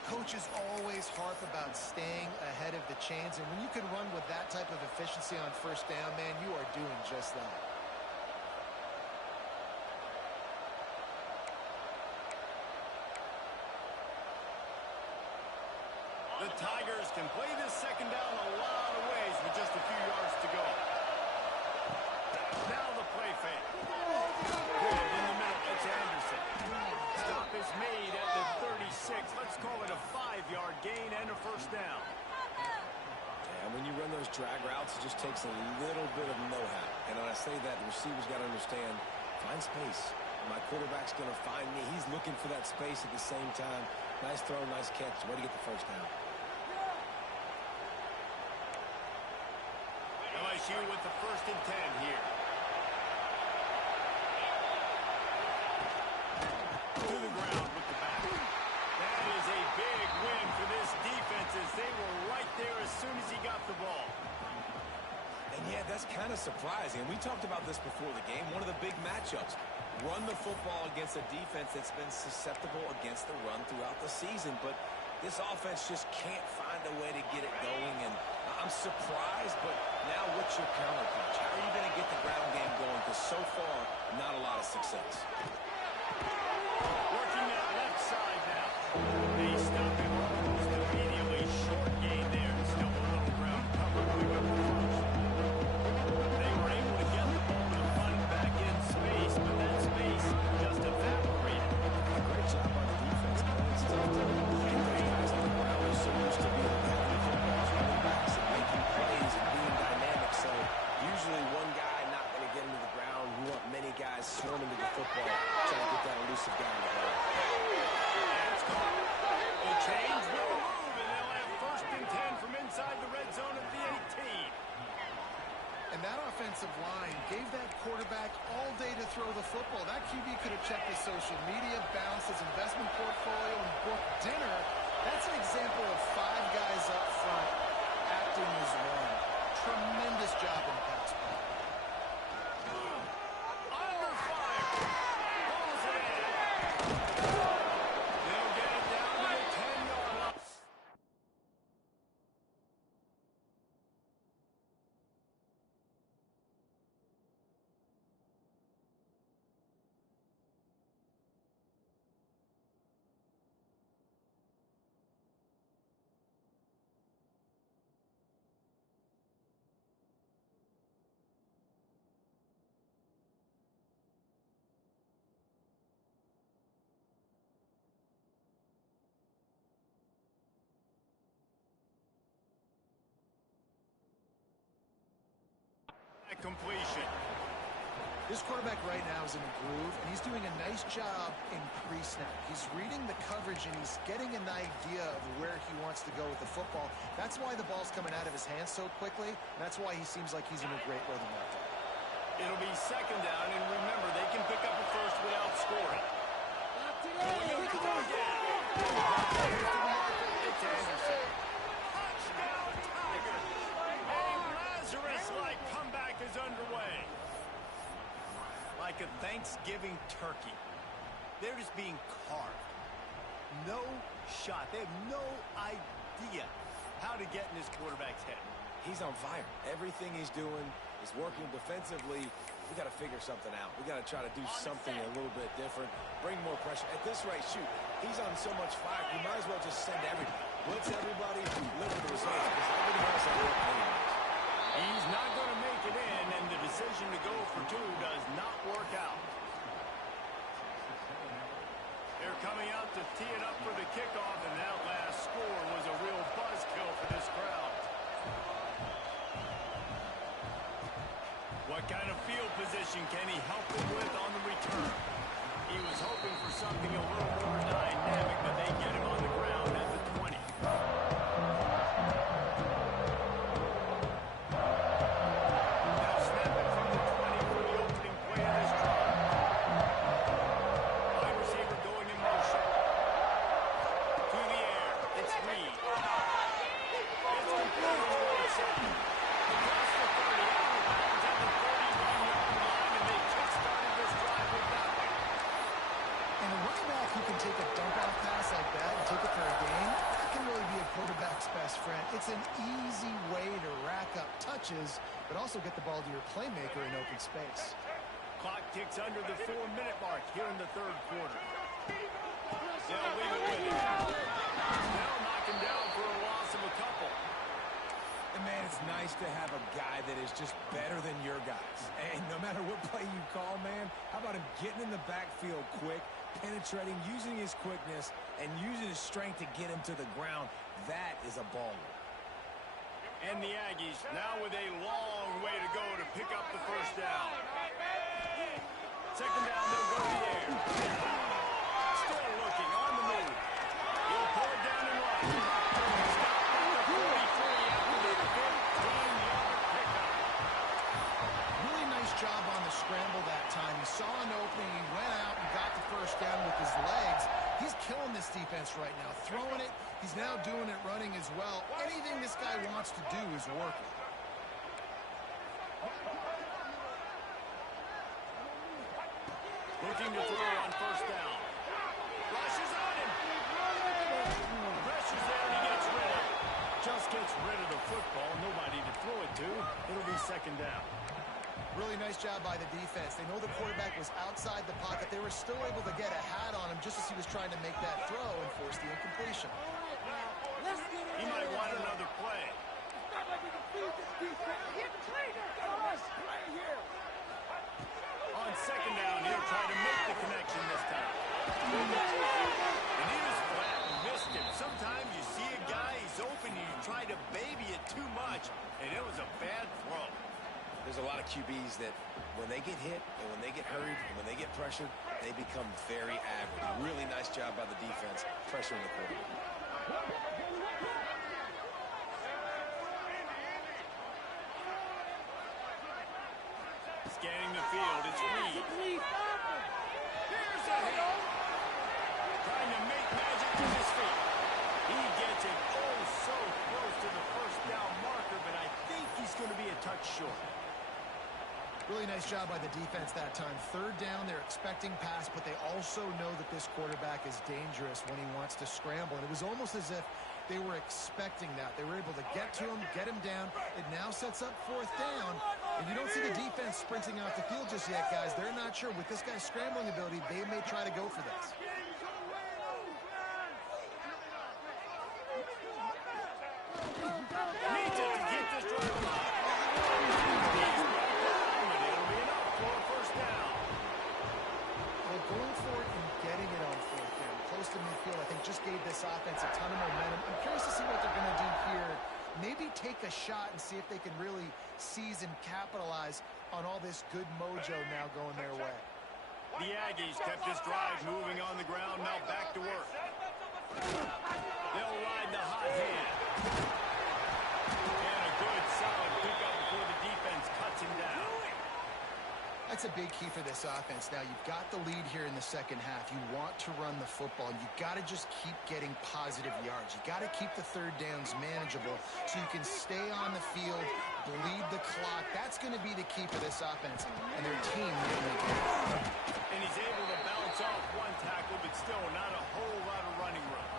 Coaches always harp about staying ahead of the chains, and when you can run with that type of efficiency on 1st down, man, you are doing just that. The Tigers can play this 2nd down a lot of ways with just a few yards to go. Now the play fake. Good in the middle. It's Anderson. Stop is made at the 36. Let's call it a 5-yard gain and a 1st down. And when you run those drag routes, it just takes a little bit of know-how. And when I say that, the receiver's got to understand, find space. My quarterback's going to find me. He's looking for that space at the same time. Nice throw, nice catch. Way to get the 1st down. LSU with the 1st and 10 here. To the ground with the back. That is a big win for this defense as they were right there as soon as he got the ball. And yeah, that's kind of surprising. We talked about this before the game. One of the big matchups. Run the football against a defense that's been susceptible against the run throughout the season. But this offense just can't find a way to get it going. And I'm surprised, but now what's your counterpunch? How are you going to get the ground game going? Because so far, not a lot of success. Working that left side now. They stop him almost immediately. Short gain there. Still a little ground cover. Pick up the 1st. They were able to get the ball to run back in space, but that space just evaporated. A great job on the defense. It's tough to get those guys on the ground. They're so used to being able to have the footballs, running backs, and making plays and being dynamic. So usually one guy not going to get into the ground. You want many guys swarming to the football, trying to get that elusive guy in the hole. It's caught. The chains will move, and they'll have 1st and 10 from inside the red zone at the 18. And that offensive line gave that quarterback all day to throw the football. That QB could have checked his social media, balanced his investment portfolio, and booked dinner. That's an example of 5 guys up front acting as one. Tremendous job in the pass play. Under fire. Pulls it in. They'll get it down to the 10-yard line. completion. This quarterback right now is in a groove, and he's doing a nice job in pre-snap. He's reading the coverage, and he's getting an idea of where he wants to go with the football. That's why the ball's coming out of his hands so quickly. And that's why he seems like he's in a great rhythm right there. It'll be second down, and remember, they can pick up a first without scoring. It's Anderson. Touchdown, Tigers! A Lazarus-like comeback is underway. Like a Thanksgiving turkey. They're just being carved. No shot. They have no idea how to get in this quarterback's head. He's on fire. Everything he's doing is working defensively. We got to figure something out. We got to try to do something a little bit different. Bring more pressure. At this rate, shoot, he's on so much fire. You might as well just send everybody. Blitz everybody, live with the results, because everything else is working anyways. He's not going to make it in, and the decision to go for two does not work out. They're coming out to tee it up for the kickoff, and that last score was a real buzzkill for this crowd. What kind of field position can he help them with on the return? He was hoping for something a little more dynamic, but they get him on the ground at the 20. Now snapping from the 20 for the opening play of this drive. Wide receiver going in motion. To the air. It's Reed. It's complete to the second. Across the 30, out of bounds at the 31-yard line, and they kick-started this drive with that one. And a running back who can take a dump-off pass like that and take it for a gain, that can really be a quarterback's best friend. It's an easy way to rack up touches, but also get the ball to your playmaker in open space. Clock ticks under the 4-minute mark here in the third quarter. They'll leave it with him. They'll knock him down for a loss of a couple. And, man, it's nice to have a guy that is just better than your guys. And no matter what play you call, man, how about him getting in the backfield quick, penetrating, using his quickness, and using his strength to get him to the ground? That is a baller. And the Aggies now with a long way to go to pick up the first down. Second down, they'll go to the air. Still looking, on the move. He'll pull it down and run. Stop at the 43 after the 15-yard pickup. Really nice job on the scramble that time. He saw an opening, he went out and got the first down with his legs. He's killing this defense right now. Throwing it, he's now doing it running as well. Anything this guy wants to do is working. Looking to throw on first down. Rushes on him. Pressure's there and he gets rid of it. Just gets rid of the football. Nobody to throw it to. It'll be second down. Really nice job by the defense. They know the quarterback was outside the pocket. They were still able to get a hat on him just as he was trying to make that throw and force the incompletion. He might want another play. On second down, he'll try to make the connection this time. And he was flat and missed him. Sometimes you see a guy, he's open, and you try to baby it too much, and it was a bad throw. There's a lot of QBs that when they get hit and when they get hurried and when they get pressured, they become very average. Really nice job by the defense pressuring the quarterback. Scanning the field, it's Reed. Here's a hit. Trying to make magic with his feet. He gets it so close to the first down marker, but I think he's going to be a touch short. Really nice job by the defense that time. Third down, they're expecting pass, but they also know that this quarterback is dangerous when he wants to scramble. And it was almost as if they were expecting that. They were able to get to him, get him down. It now sets up fourth down. And you don't see the defense sprinting off the field just yet, guys. They're not sure. With this guy's scrambling ability, they may try to go for this. Needs it to get this drive alive. It'll be enough for a first down. Well, going for it and getting it on fourth down, close to midfield, I think just gave this offense a ton of momentum. I'm curious to see what they're going to do here. Maybe take a shot and see if they can really seize and capitalize on all this good mojo now going their way. The Aggies kept this drive moving on the ground, now back to work. They'll ride the hot hand. And a good, solid pickup before the defense cuts him down. That's a big key for this offense. Now, you've got the lead here in the second half. You want to run the football. You got to just keep getting positive yards. You got to keep the third downs manageable so you can stay on the field, bleed the clock. That's going to be the key for this offense and their team winning the game. And he's able to bounce off one tackle, but still not a whole lot of running room.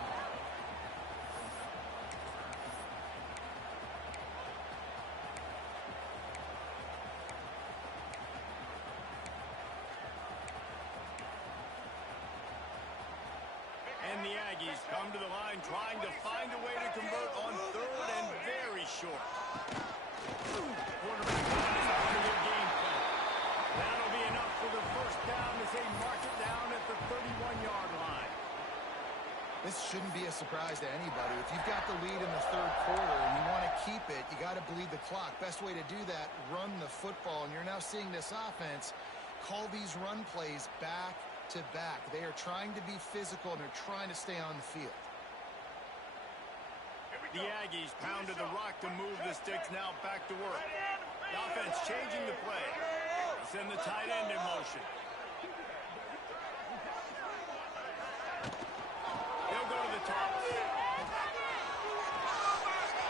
And the Aggies come to the line trying to find a way to convert on third and very short. Quarterback is part of their game plan. That'll be enough for the first down as they mark it down at the 31-yard line. This shouldn't be a surprise to anybody. If you've got the lead in the third quarter and you want to keep it, you got to bleed the clock. Best way to do that, run the football. And you're now seeing this offense call these run plays back to back. They are trying to be physical, and they're trying to stay on the field. The Aggies pounded the rock to move the sticks, now back to work. The offense changing the play. Send the tight end in motion. They'll go to the top.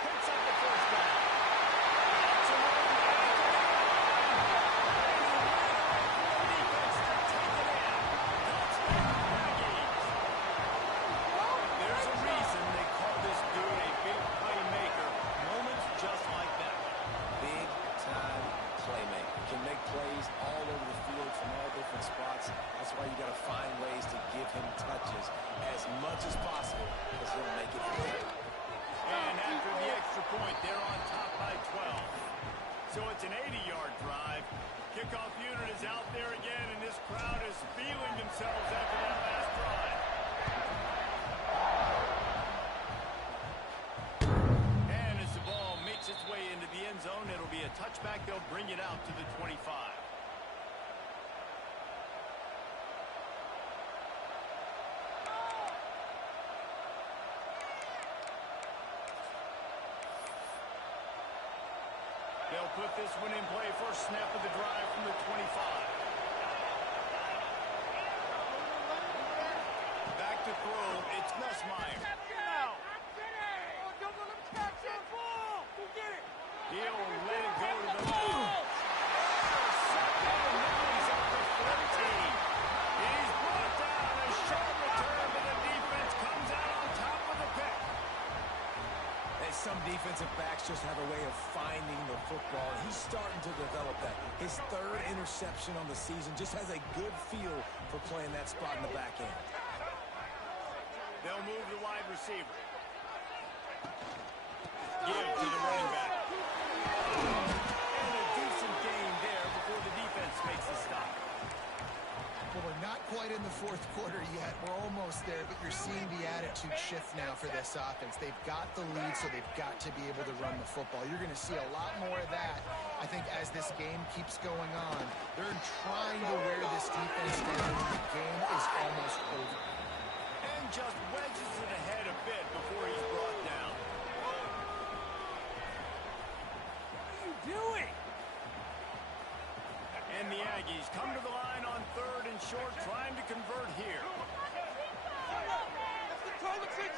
Picks up the first down. That's a run. Defense to take it in. There's a reason they call this dude a big playmaker. Moments just like that. Big-time playmaker. Can make plays all over the field from all different spots. That's why you got to find ways to give him touches as much as possible because he'll make it for you. And after the extra point, they're on top by 12. So it's an 80-yard drive. Kickoff unit is out there again, and this crowd is feeling themselves after that last drive. And as the ball makes its way into the end zone, it'll be a touchback. They'll bring it out to the 25. They'll put this one in play. First snap of the drive from the 25. Back to throw. It's Nussmeier. He'll let it go to the line. He's up to 14. He's brought down a short return, but the defense comes out on top of the pick. Some defensive backs just have a way of finding the football, and he's starting to develop that. His third interception on the season just has a good feel for playing that spot in the back end. They'll move the wide receiver. Give to the running back. And a decent gain there before the defense makes the stop. Well, we're not quite in the fourth quarter yet. We're almost there, but you're seeing the attitude shift now for this offense. They've got the lead, so they've got to be able to run the football. You're going to see a lot more of that, I think, as this game keeps going on. They're trying to wear this defense down. The game is almost over. And just wedges it ahead a bit before he's brought down. What are you doing? And the Aggies come to the line on third and short, trying to convert here. Control the pitch.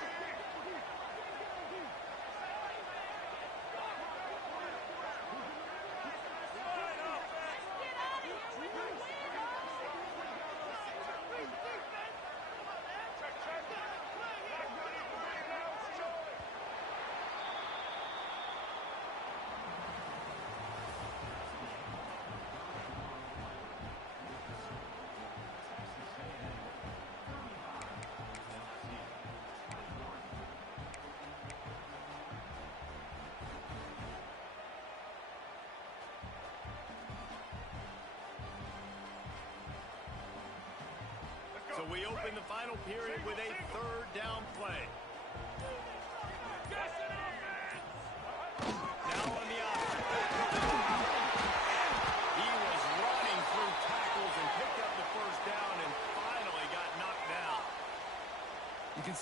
So we open the final period with a third down play. Yes,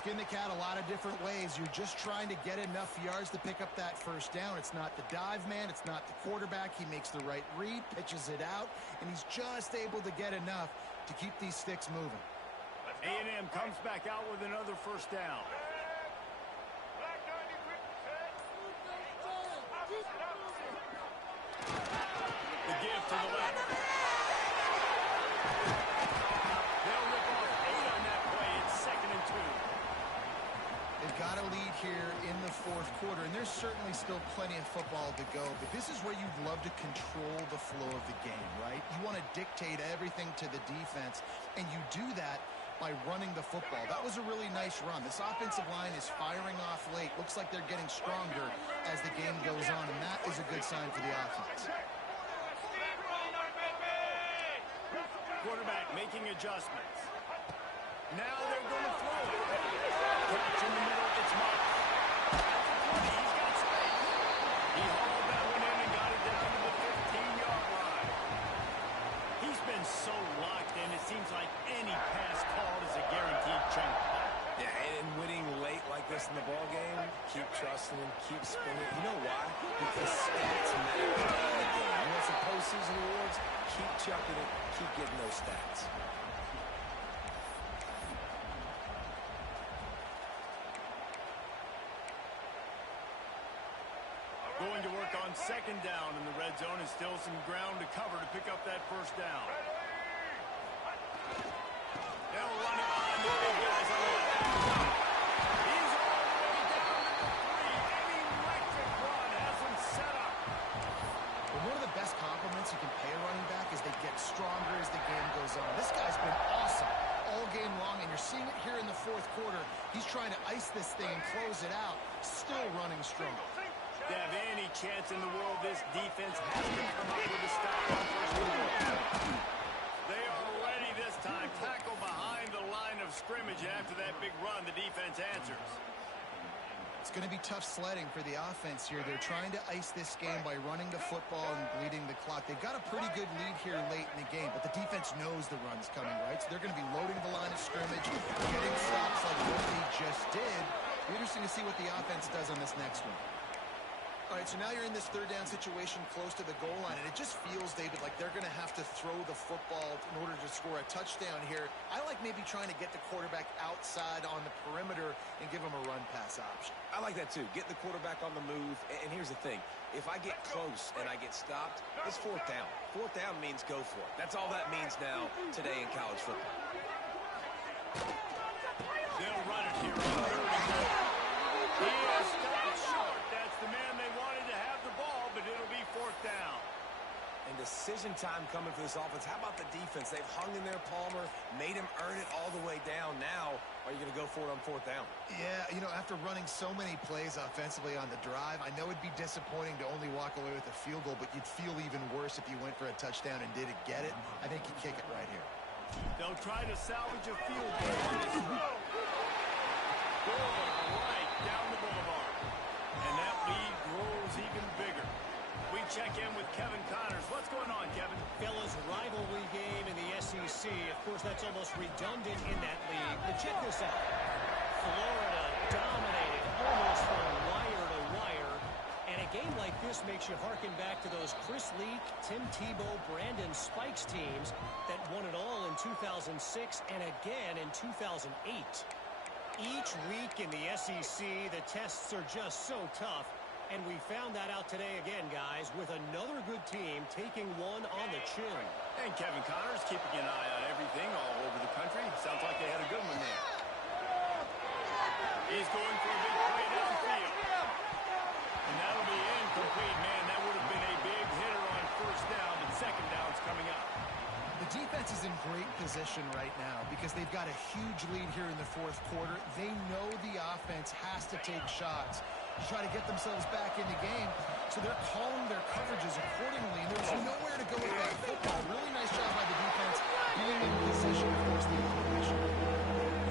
skin the cat a lot of different ways. You're just trying to get enough yards to pick up that first down. It's not the dive man. It's not the quarterback. He makes the right read, pitches it out, and he's just able to get enough to keep these sticks moving. A&M comes back out with another first down. The give to the left. They'll rip off 8 on that play. It's 2nd and 2. They've got a lead here in the fourth quarter, and there's certainly still plenty of football to go, but this is where you'd love to control the flow of the game, right? You want to dictate everything to the defense, and you do that by running the football. That was a really nice run. This offensive line is firing off late. Looks like they're getting stronger as the game goes on, and that is a good sign for the offense. Quarterback making adjustments. Now they're going to throw it. Catch in the middle. It's Mark. At the 20. He's got space. He hauled that one in and got it down to the 15-yard line. He's been so locked in, it seems like any pass called is a guaranteed chunk. Yeah, and winning late like this in the ball game, keep trusting him, keep spinning. You know why? Because stats matter in the game. You want some postseason awards? Keep chucking it, keep getting those stats. Going to work on 2nd down in the red zone, and still some ground to cover to pick up that first down. They'll run it behind the big guys on the left. He's all the way down to the 3. An electric run has him set up. But one of the best compliments you can pay a running back is they get stronger as the game goes on. This guy's been awesome all game long, and you're seeing it here in the fourth quarter. He's trying to ice this thing and close it out, still running strong. To have any chance in the world, this defense has to come up with a stop on first and goal. They are ready this time. Tackle behind the line of scrimmage, and after that big run, the defense answers. It's going to be tough sledding for the offense here. They're trying to ice this game by running the football and bleeding the clock. They've got a pretty good lead here late in the game, but the defense knows the run's coming, right? So they're going to be loading the line of scrimmage, getting stops like what they just did. Be interesting to see what the offense does on this next one. All right, so now you're in this 3rd down situation close to the goal line, and it just feels, David, like they're going to have to throw the football in order to score a touchdown here. I like maybe trying to get the quarterback outside on the perimeter and give him a run-pass option. I like that too. Get the quarterback on the move. And here's the thing. If I get close and I get stopped, it's 4th down. 4th down means go for it. That's all that means now today in college football. They'll run it here on 3rd and goal. He is stopped short. That's the man they wanted to have the ball, but it'll be 4th down. And decision time coming for this offense. How about the defense? They've hung in there, Palmer, made him earn it all the way down. Now, are you going to go for it on 4th down? Yeah, you know, after running so many plays offensively on the drive, I know it'd be disappointing to only walk away with a field goal, but you'd feel even worse if you went for a touchdown and didn't get it. I think you kick it right here. They'll try to salvage a field goal on this run. Going right down the boulevard. And that lead grows even bigger. We check in with Kevin Connors. What's going on, Kevin? Fellas, rivalry game in the SEC. Of course, that's almost redundant in that league. But check this out. Florida dominated almost from wire to wire. And a game like this makes you harken back to those Chris Leak, Tim Tebow, Brandon Spikes teams that won it all in 2006 and again in 2008. Each week in the SEC, the tests are just so tough. And we found that out today again, guys, with another good team taking one on the chin. And Kevin Connors keeping an eye on everything all over the country. Sounds like they had a good one there. He's going for a big play downfield. And that'll be incomplete, man. That would have been a big hitter on 1st down, but 2nd down's coming up. The defense is in great position right now because they've got a huge lead here in the fourth quarter. They know the offense has to take shots to try to get themselves back in the game. So they're calling their coverages accordingly, and there's nowhere to go with that football. Really nice job by the defense being in position to force the incompletion.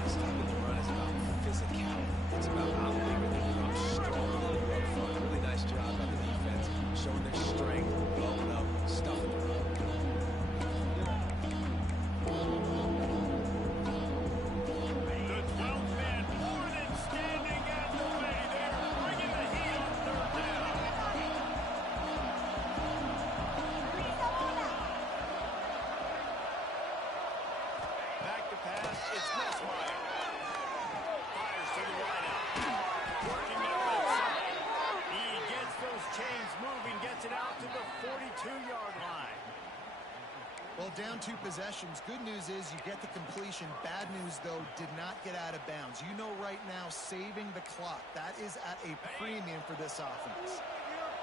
Stopping the run is about physicality. It's about I'm bigger than you. I'm stronger than you up front. Really nice job by the defense, showing their strength, blowing up, stuffing the run. The 12th man for 2-yard line. Well, down 2 possessions. Good news is you get the completion. Bad news, though, did not get out of bounds. You know right now, saving the clock. That is at a premium for this offense.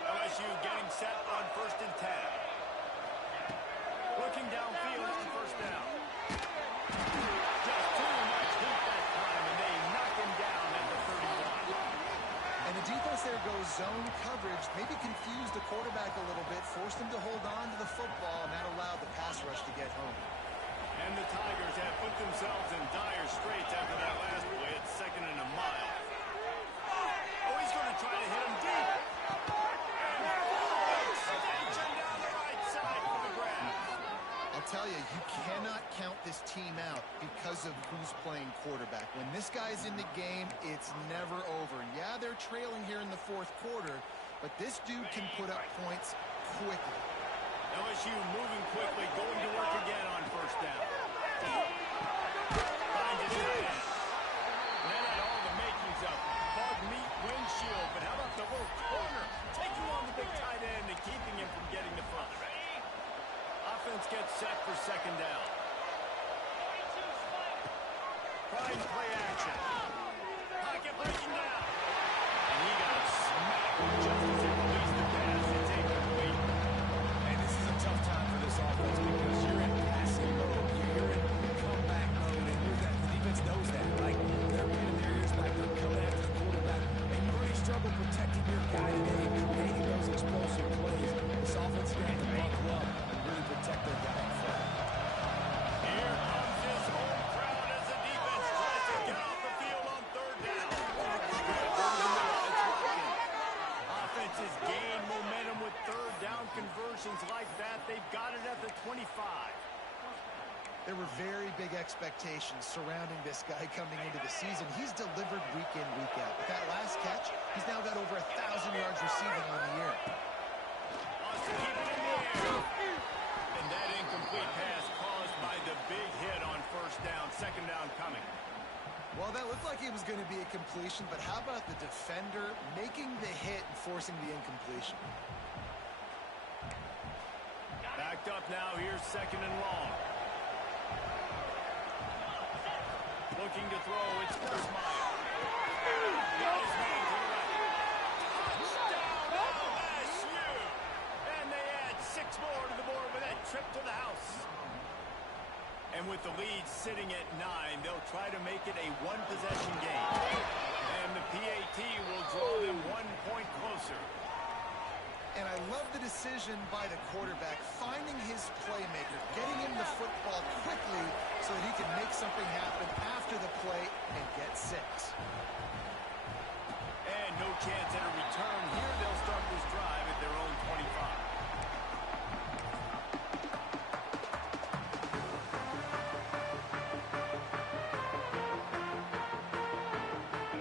LSU getting set on 1st and 10. Looking downfield on 1st down. Just too much heat that time, and they knock him down at the 31. And the defense there goes zone coverage, maybe confused the quarterback a little bit, forced him to hold on to the football, and that allowed the pass rush to get home. And the Tigers have put themselves in dire straits after that last play at 2nd and a mile. Oh, he's going to try to hit him deep. Extension down the right side for the grab. I'll tell you, you cannot count this team out because of who's playing quarterback. When this guy's in the game, it's never over. Yeah, they're trailing here in the 4th quarter, but this dude can put up points quickly. LSU moving quickly, going to work again on 1st down. Finds his tight end. That had all the makings of hard meat windshield, but how about the little corner taking on the big tight end and keeping him from getting the front? Offense gets set for 2nd down. Prime play action. Pocket breaking down. And he got smacked just as he released the pass. It's incomplete. And this is a tough time for this offense because you're in passing mode, you're in comeback mode, and the defense knows that. Like, they're pinning their ears back, they're coming after the quarterback, and you really struggle protecting your guy today and creating those explosive plays. This offense is going to have to buckle up and really protect their guy in front. Here comes his home crowd as the defense tries to get off the field on 3rd down. Offense has gained momentum with 3rd down conversions like that. They've got it at the 25. There were very big expectations surrounding this guy coming into the season. He's delivered week in, week out. With that last catch, he's now got over 1,000 yards receiving on the year. Wants to keep it in the air. And that incomplete pass caused by the big hit on 1st down. 2nd down coming. Well, that looked like it was going to be a completion, but how about the defender making the hit and forcing the incompletion? Backed up now. Here's 2nd and long. Looking to throw. It's Grossmeyer. Got his man to the right. Touchdown LSU! And they add 6 more to the board with that trip to the house. And with the lead sitting at 9, they'll try to make it a 1-possession game. And the PAT will draw them 1 point closer. And I love the decision by the quarterback, finding his playmaker, getting him the football quickly so that he can make something happen after the play and get 6. And no chance at a return. Here they'll start this drive at their own 25.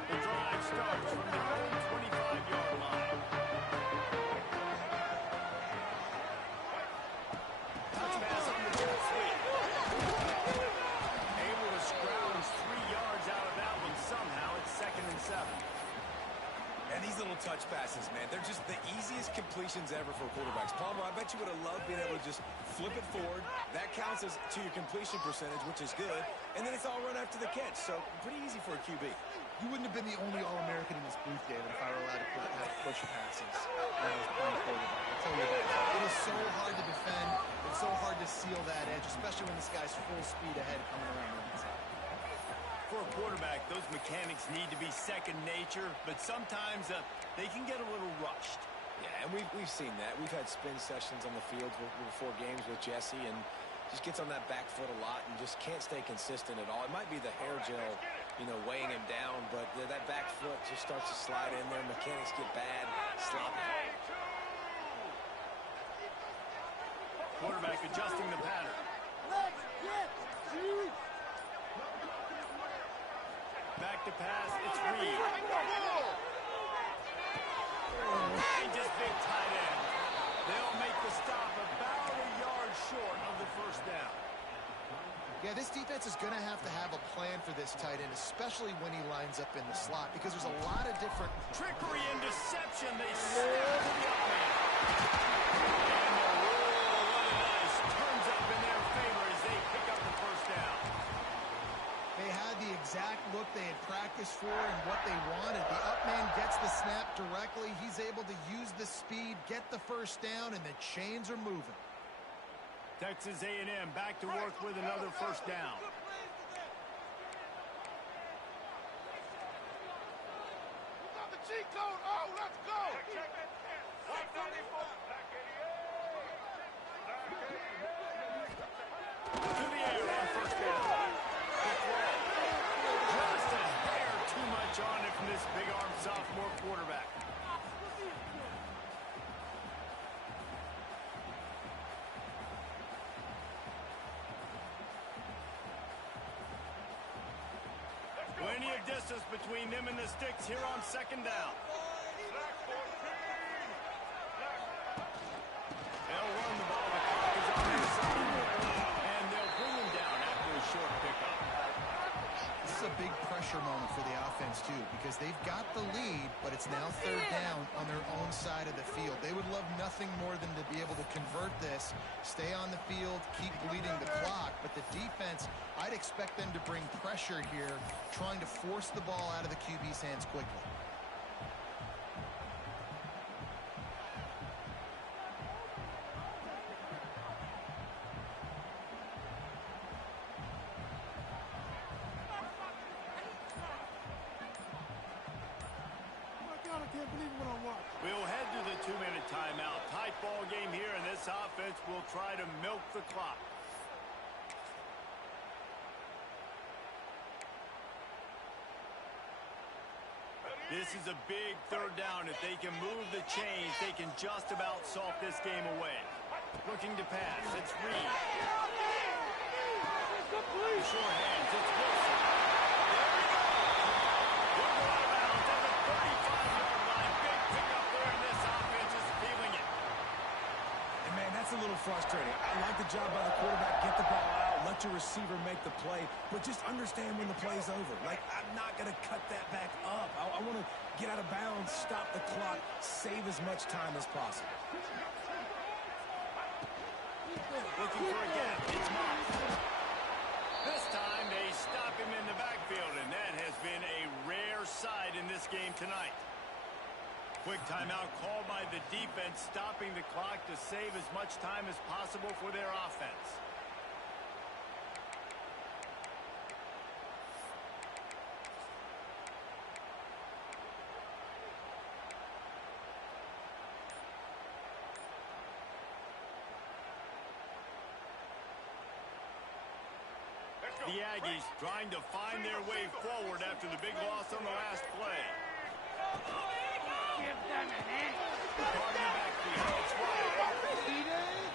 The drive starts from their own 25-yard line. Touch pass on the jet sweep. Able to scrounge 3 yards out of that one somehow. It's 2nd and 7. And these little touch passes, man, they're just the easiest completions ever for quarterbacks. Palmer, I bet you would have loved being able to just flip it forward. That counts as to your completion percentage, which is good. And then it's all run after the catch, so pretty easy for a QB. You wouldn't have been the only All-American in this booth, David, if I were allowed to have push passes when I was playing quarterback. I'll tell you that. It is so hard to defend. It's so hard to seal that edge, especially when this guy's full speed ahead coming around the inside. For a quarterback, those mechanics need to be second nature, but sometimes they can get a little rushed. Yeah, and we've seen that. We've had spin sessions on the field before games with Jesse, and just gets on that back foot a lot and just can't stay consistent at all. It might be the hair gel, weighing him down, but that back foot just starts to slide in there. Mechanics get bad, sloppy. Quarterback adjusting the pattern. Back to pass, it's Reed. And just big tight end. They'll make the stop about a yard short of the 1st down. Yeah, this defense is going to have a plan for this tight end, especially when he lines up in the slot, because there's a lot of different... Trickery and deception, they snap to the up man. And the focused for and what they wanted. The up man gets the snap directly. He's able to use the speed, get the first down, and the chains are moving. Texas A&M back to work with another first down. Cheat code. Oh, let's go. To the air on first down. Just a hair too much on it from this big arm sophomore quarterback. Plenty of distance between them and the sticks here on second down. They'll run the ball. The clock is on their side. And they'll bring him down after a short pickup. This is a big pressure moment for the offense, too, because they've got the lead, but it's now third down on their own side of the field. They would love nothing more than to be able to convert this, stay on the field, keep bleeding the clock. But the defense, I'd expect them to bring pressure here, trying to force the ball out of the QB's hands quickly. We'll head to the 2-minute timeout. Tight ball game here, and this offense will try to milk the clock. This is a big third down. If they can move the chains, they can just about solve this game away. Looking to pass. It's Reed. Short hands. It's Wilson. They'll go out of bounds at the 35-yard line. Big pickup there, and this offense is feeling it. And, man, that's a little frustrating. I like the job by the quarterback. Get the ball out. Let your receiver make the play. But just understand when the play's over. Like, I'm not going to cut that back up. I want to get out of bounds, stop the clock, save as much time as possible. Looking for a gap. It's Moss. This time they stop him in the backfield, and that has been a rare sight in this game tonight. Quick timeout called by the defense, stopping the clock to save as much time as possible for their offense. The Aggies trying to find their way forward after the big loss on the last play. Give them an inch. Part of the backfield. It's right.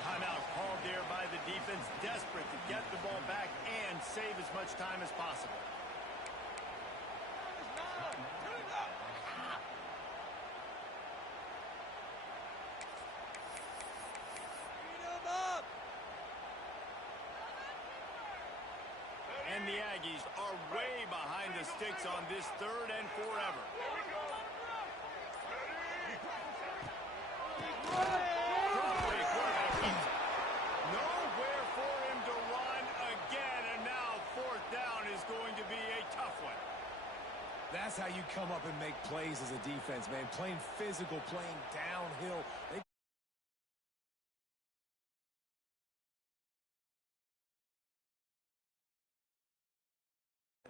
Timeout called there by the defense, desperate to get the ball back and save as much time as possible. And the Aggies are way behind the sticks on this third and forever. Nowhere for him to run again, and now fourth down is going to be a tough one. That's how you come up and make plays as a defense, man. Playing physical, playing downhill.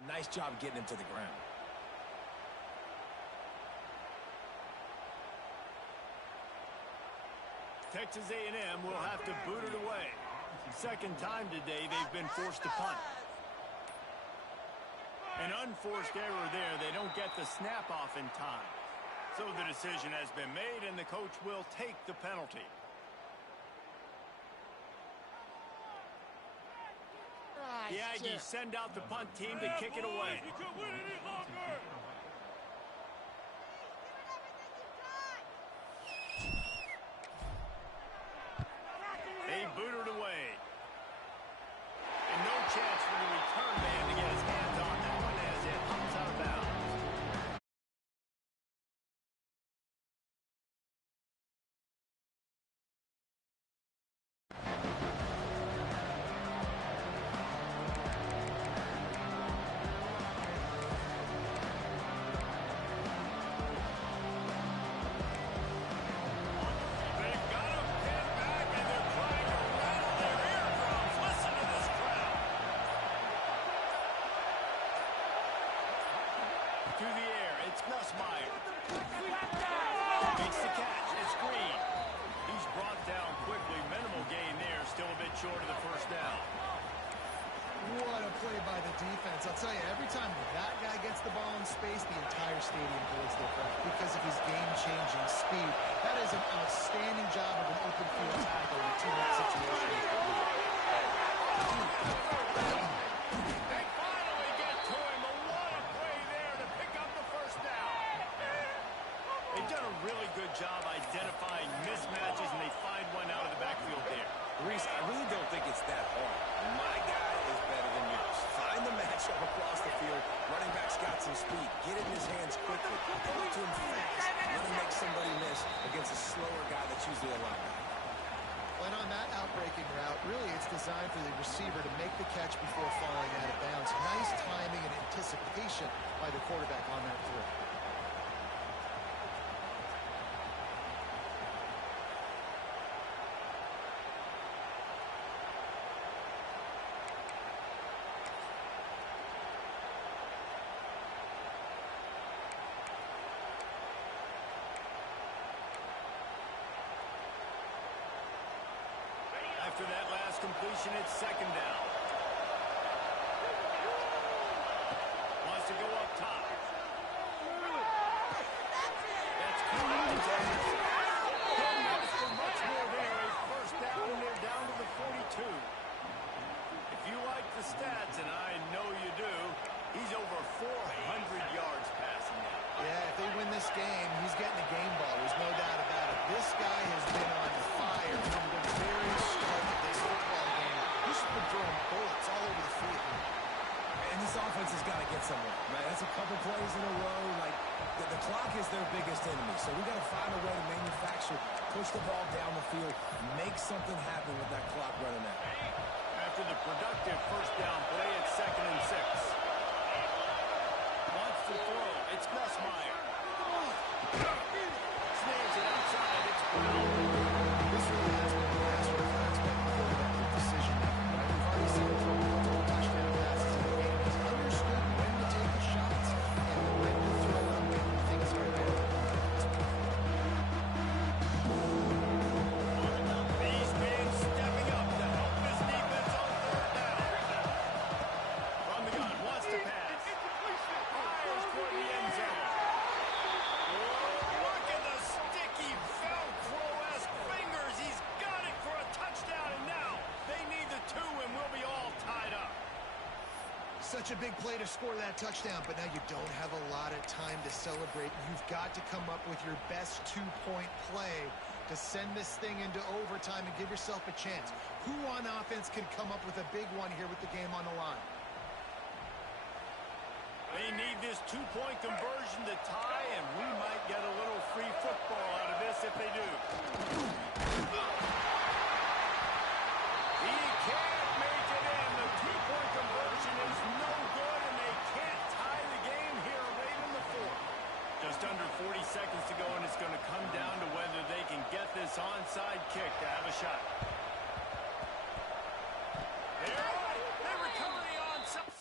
Nice job getting him to the ground. Texas A&M will have to boot it away. Second time today they've been forced to punt. An unforced error there. They don't get the snap off in time. So the decision has been made, and the coach will take the penalty. The Aggies send out the punt team to kick it away. They boot it away. And no chance for the return man to get his hands on that one as it hops out of bounds. still a bit short of the first down. What a play by the defense. I'll tell you, every time that guy gets the ball in space, the entire stadium holds their breath because of his game-changing speed. That is an outstanding job of an open field tackle in a two-minute situation. They finally get to him, but what a play there to pick up the first down. They've done a really good job identifying mismatches, and they find one out of the backfield there. Reese, I really don't think it's that hard. My guy is better than yours. Find the matchup across the field. Running back's got some speed. Get it in his hands quickly. Get it to him fast. Let him make somebody miss against a slower guy that's usually a linebacker. And on that outbreaking route, really it's designed for the receiver to make the catch before falling out of bounds. Nice timing and anticipation by the quarterback on that throw. After that last completion, it's second down. Wants to go up top. That's caught. Don't look for much more there. A first down, and they're down to the 42. If you like the stats, and I know you do, he's over 400 yards passing now. Yeah, if they win this game, he's getting a game ball. There's no doubt about it. This guy has been on fire from the very start of this football game. He's been throwing bullets all over the field. And this offense has got to get somewhere, man. That's a couple plays in a row. Like, the clock is their biggest enemy. So we got to find a way to manufacture, push the ball down the field, make something happen with that clock running out. After the productive first down play, it's second and 6. Wants to throw. It's Nussmeier. Snares it outside. It's Brown. This really has been the master of quarterback decision making, right? We've already seen him throw multiple touchdown passes in the game. He's understood when to take the shots and when to throw them when things are there. These men stepping up to help this defense on third down. From the gun, wants to pass. Fires toward the end zone. Look at the sticky Velcro-esque fingers. He's got it for a touchdown, and now they need the 2, and we'll be all tied up. Such a big play to score that touchdown, but now you don't have a lot of time to celebrate. You've got to come up with your best 2-point play to send this thing into overtime and give yourself a chance. Who on offense can come up with a big one here with the game on the line? They need this 2-point conversion to tie, and we might get a little free football out of this if they do. He can't make it in. The 2-point conversion is no good, and they can't tie the game here late in the fourth. Just under 40 seconds to go, and it's going to come down to whether they can get this onside kick to have a shot. They're on it. They recover the onside.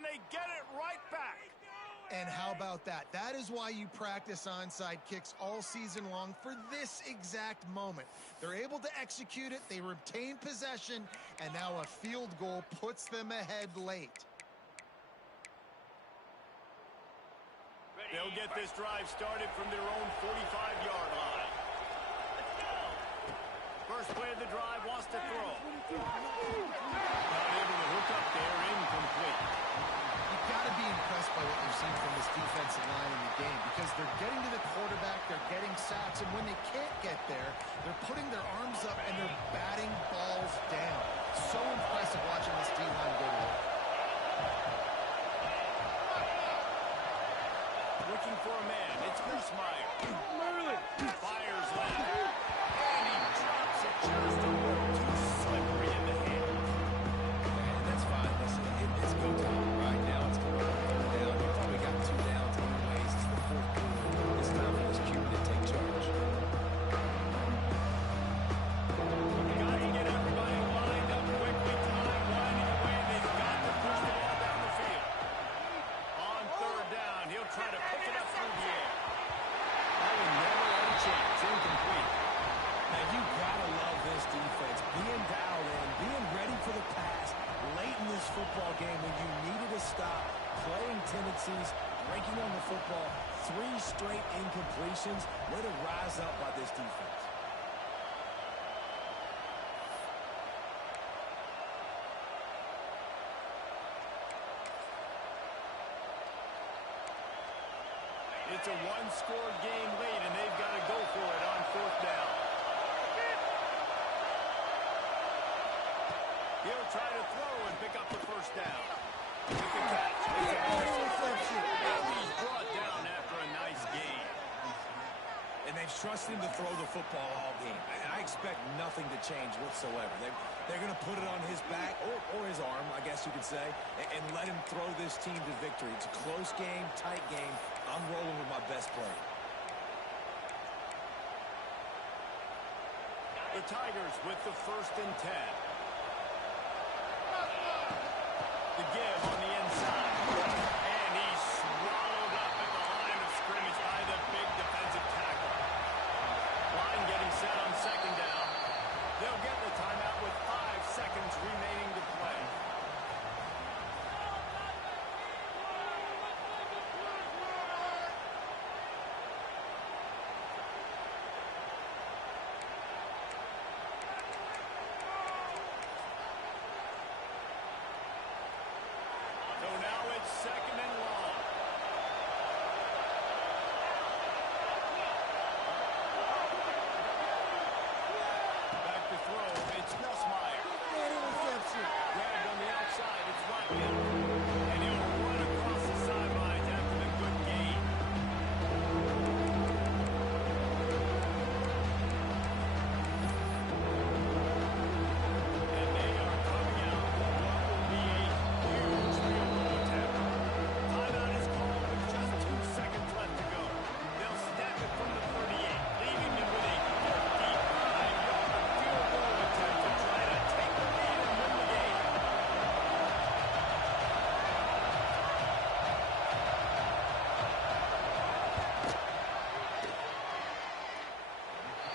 and they get it right back. And how about that? That is why you practice onside kicks all season long, for this exact moment. They're able to execute it, they retain possession, and now a field goal puts them ahead late. They'll get this drive started from their own 45-yard line. First play of the drive, wants to throw. Not able to hook up there, incomplete. You've got to be impressed by what you've seen from this defensive line in the game, because they're getting to the quarterback, they're getting sacks, and when they can't get there, they're putting their arms up and they're batting balls down. So impressive watching this D-line go to work. Looking for a man, it's Nussmeier. Fires left, and he drops it just a little too slippery in the hand. And that's fine. Listen, it's go time. Right now, it's going to be third down. You probably got 2 downs anyways. It's the fourth quarter. It's time for this QB to take charge. Got to get everybody lined up quickly. Time winding away. They've got to push the ball down the field. On third down, he'll try to pick it up through the air. That one never had a chance. Incomplete. Now, you got to love this defense. Being dialed in, being ready for the pass late in this football game when you needed to stop, playing tendencies, breaking on the football, 3 straight incompletions. Way to rise up by this defense. It's a one-score game late, and they've got to go for it on fourth down. He'll try to throw and pick up the first down. With the catch. It's a interception. And he's brought down after a nice gain. And they've trusted him to throw the football all game. And I expect nothing to change whatsoever. They're going to put it on his back, or his arm, I guess you could say, and let him throw this team to victory. It's a close game, tight game. I'm rolling with my best player. The Tigers with the 1st and 10. The give on the inside. And he's swallowed up at the line of scrimmage by the big defensive tackle. Line getting set on second down. They'll get the timeout with 5 seconds remaining to play. So now it's 2nd and long. Back to throw. It's Nussmeier. Interception. Grabbed on the outside. It's Watkins. And he'll run across the sidelines after the good gain. And they are coming out with what will be a huge field goal attempt. Timeout is called with just 2 seconds left to go. They'll snap it from the 38, leaving them with a 55-yard field goal attempt to try to take the lead and win the game.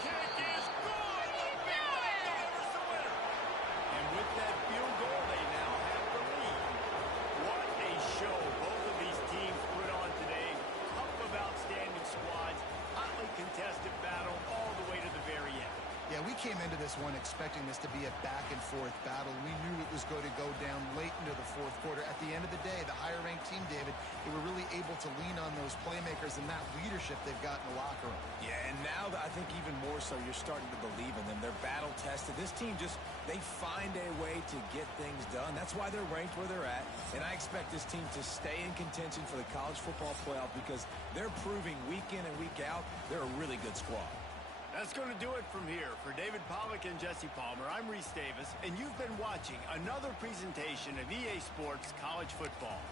Kick is good. The big man delivers the winner. And with that field goal, they now have the lead. What a show both of these teams put on today. Tough of outstanding squads. Hotly contested battle all the way to the very end. Yeah, we came into this one expecting this to be a back-and-forth battle. We knew it was going to go down late into the fourth quarter. At the end of the day, the higher-ranked team, David, they were really able to lean on those playmakers and that leadership they've got in the locker room. Yeah, and now I think even more so, you're starting to believe in them. They're battle-tested. This team they find a way to get things done. That's why they're ranked where they're at. And I expect this team to stay in contention for the college football playoff because they're proving week in and week out they're a really good squad. That's going to do it from here. For David Pollack and Jesse Palmer, I'm Reese Davis, and you've been watching another presentation of EA Sports College Football.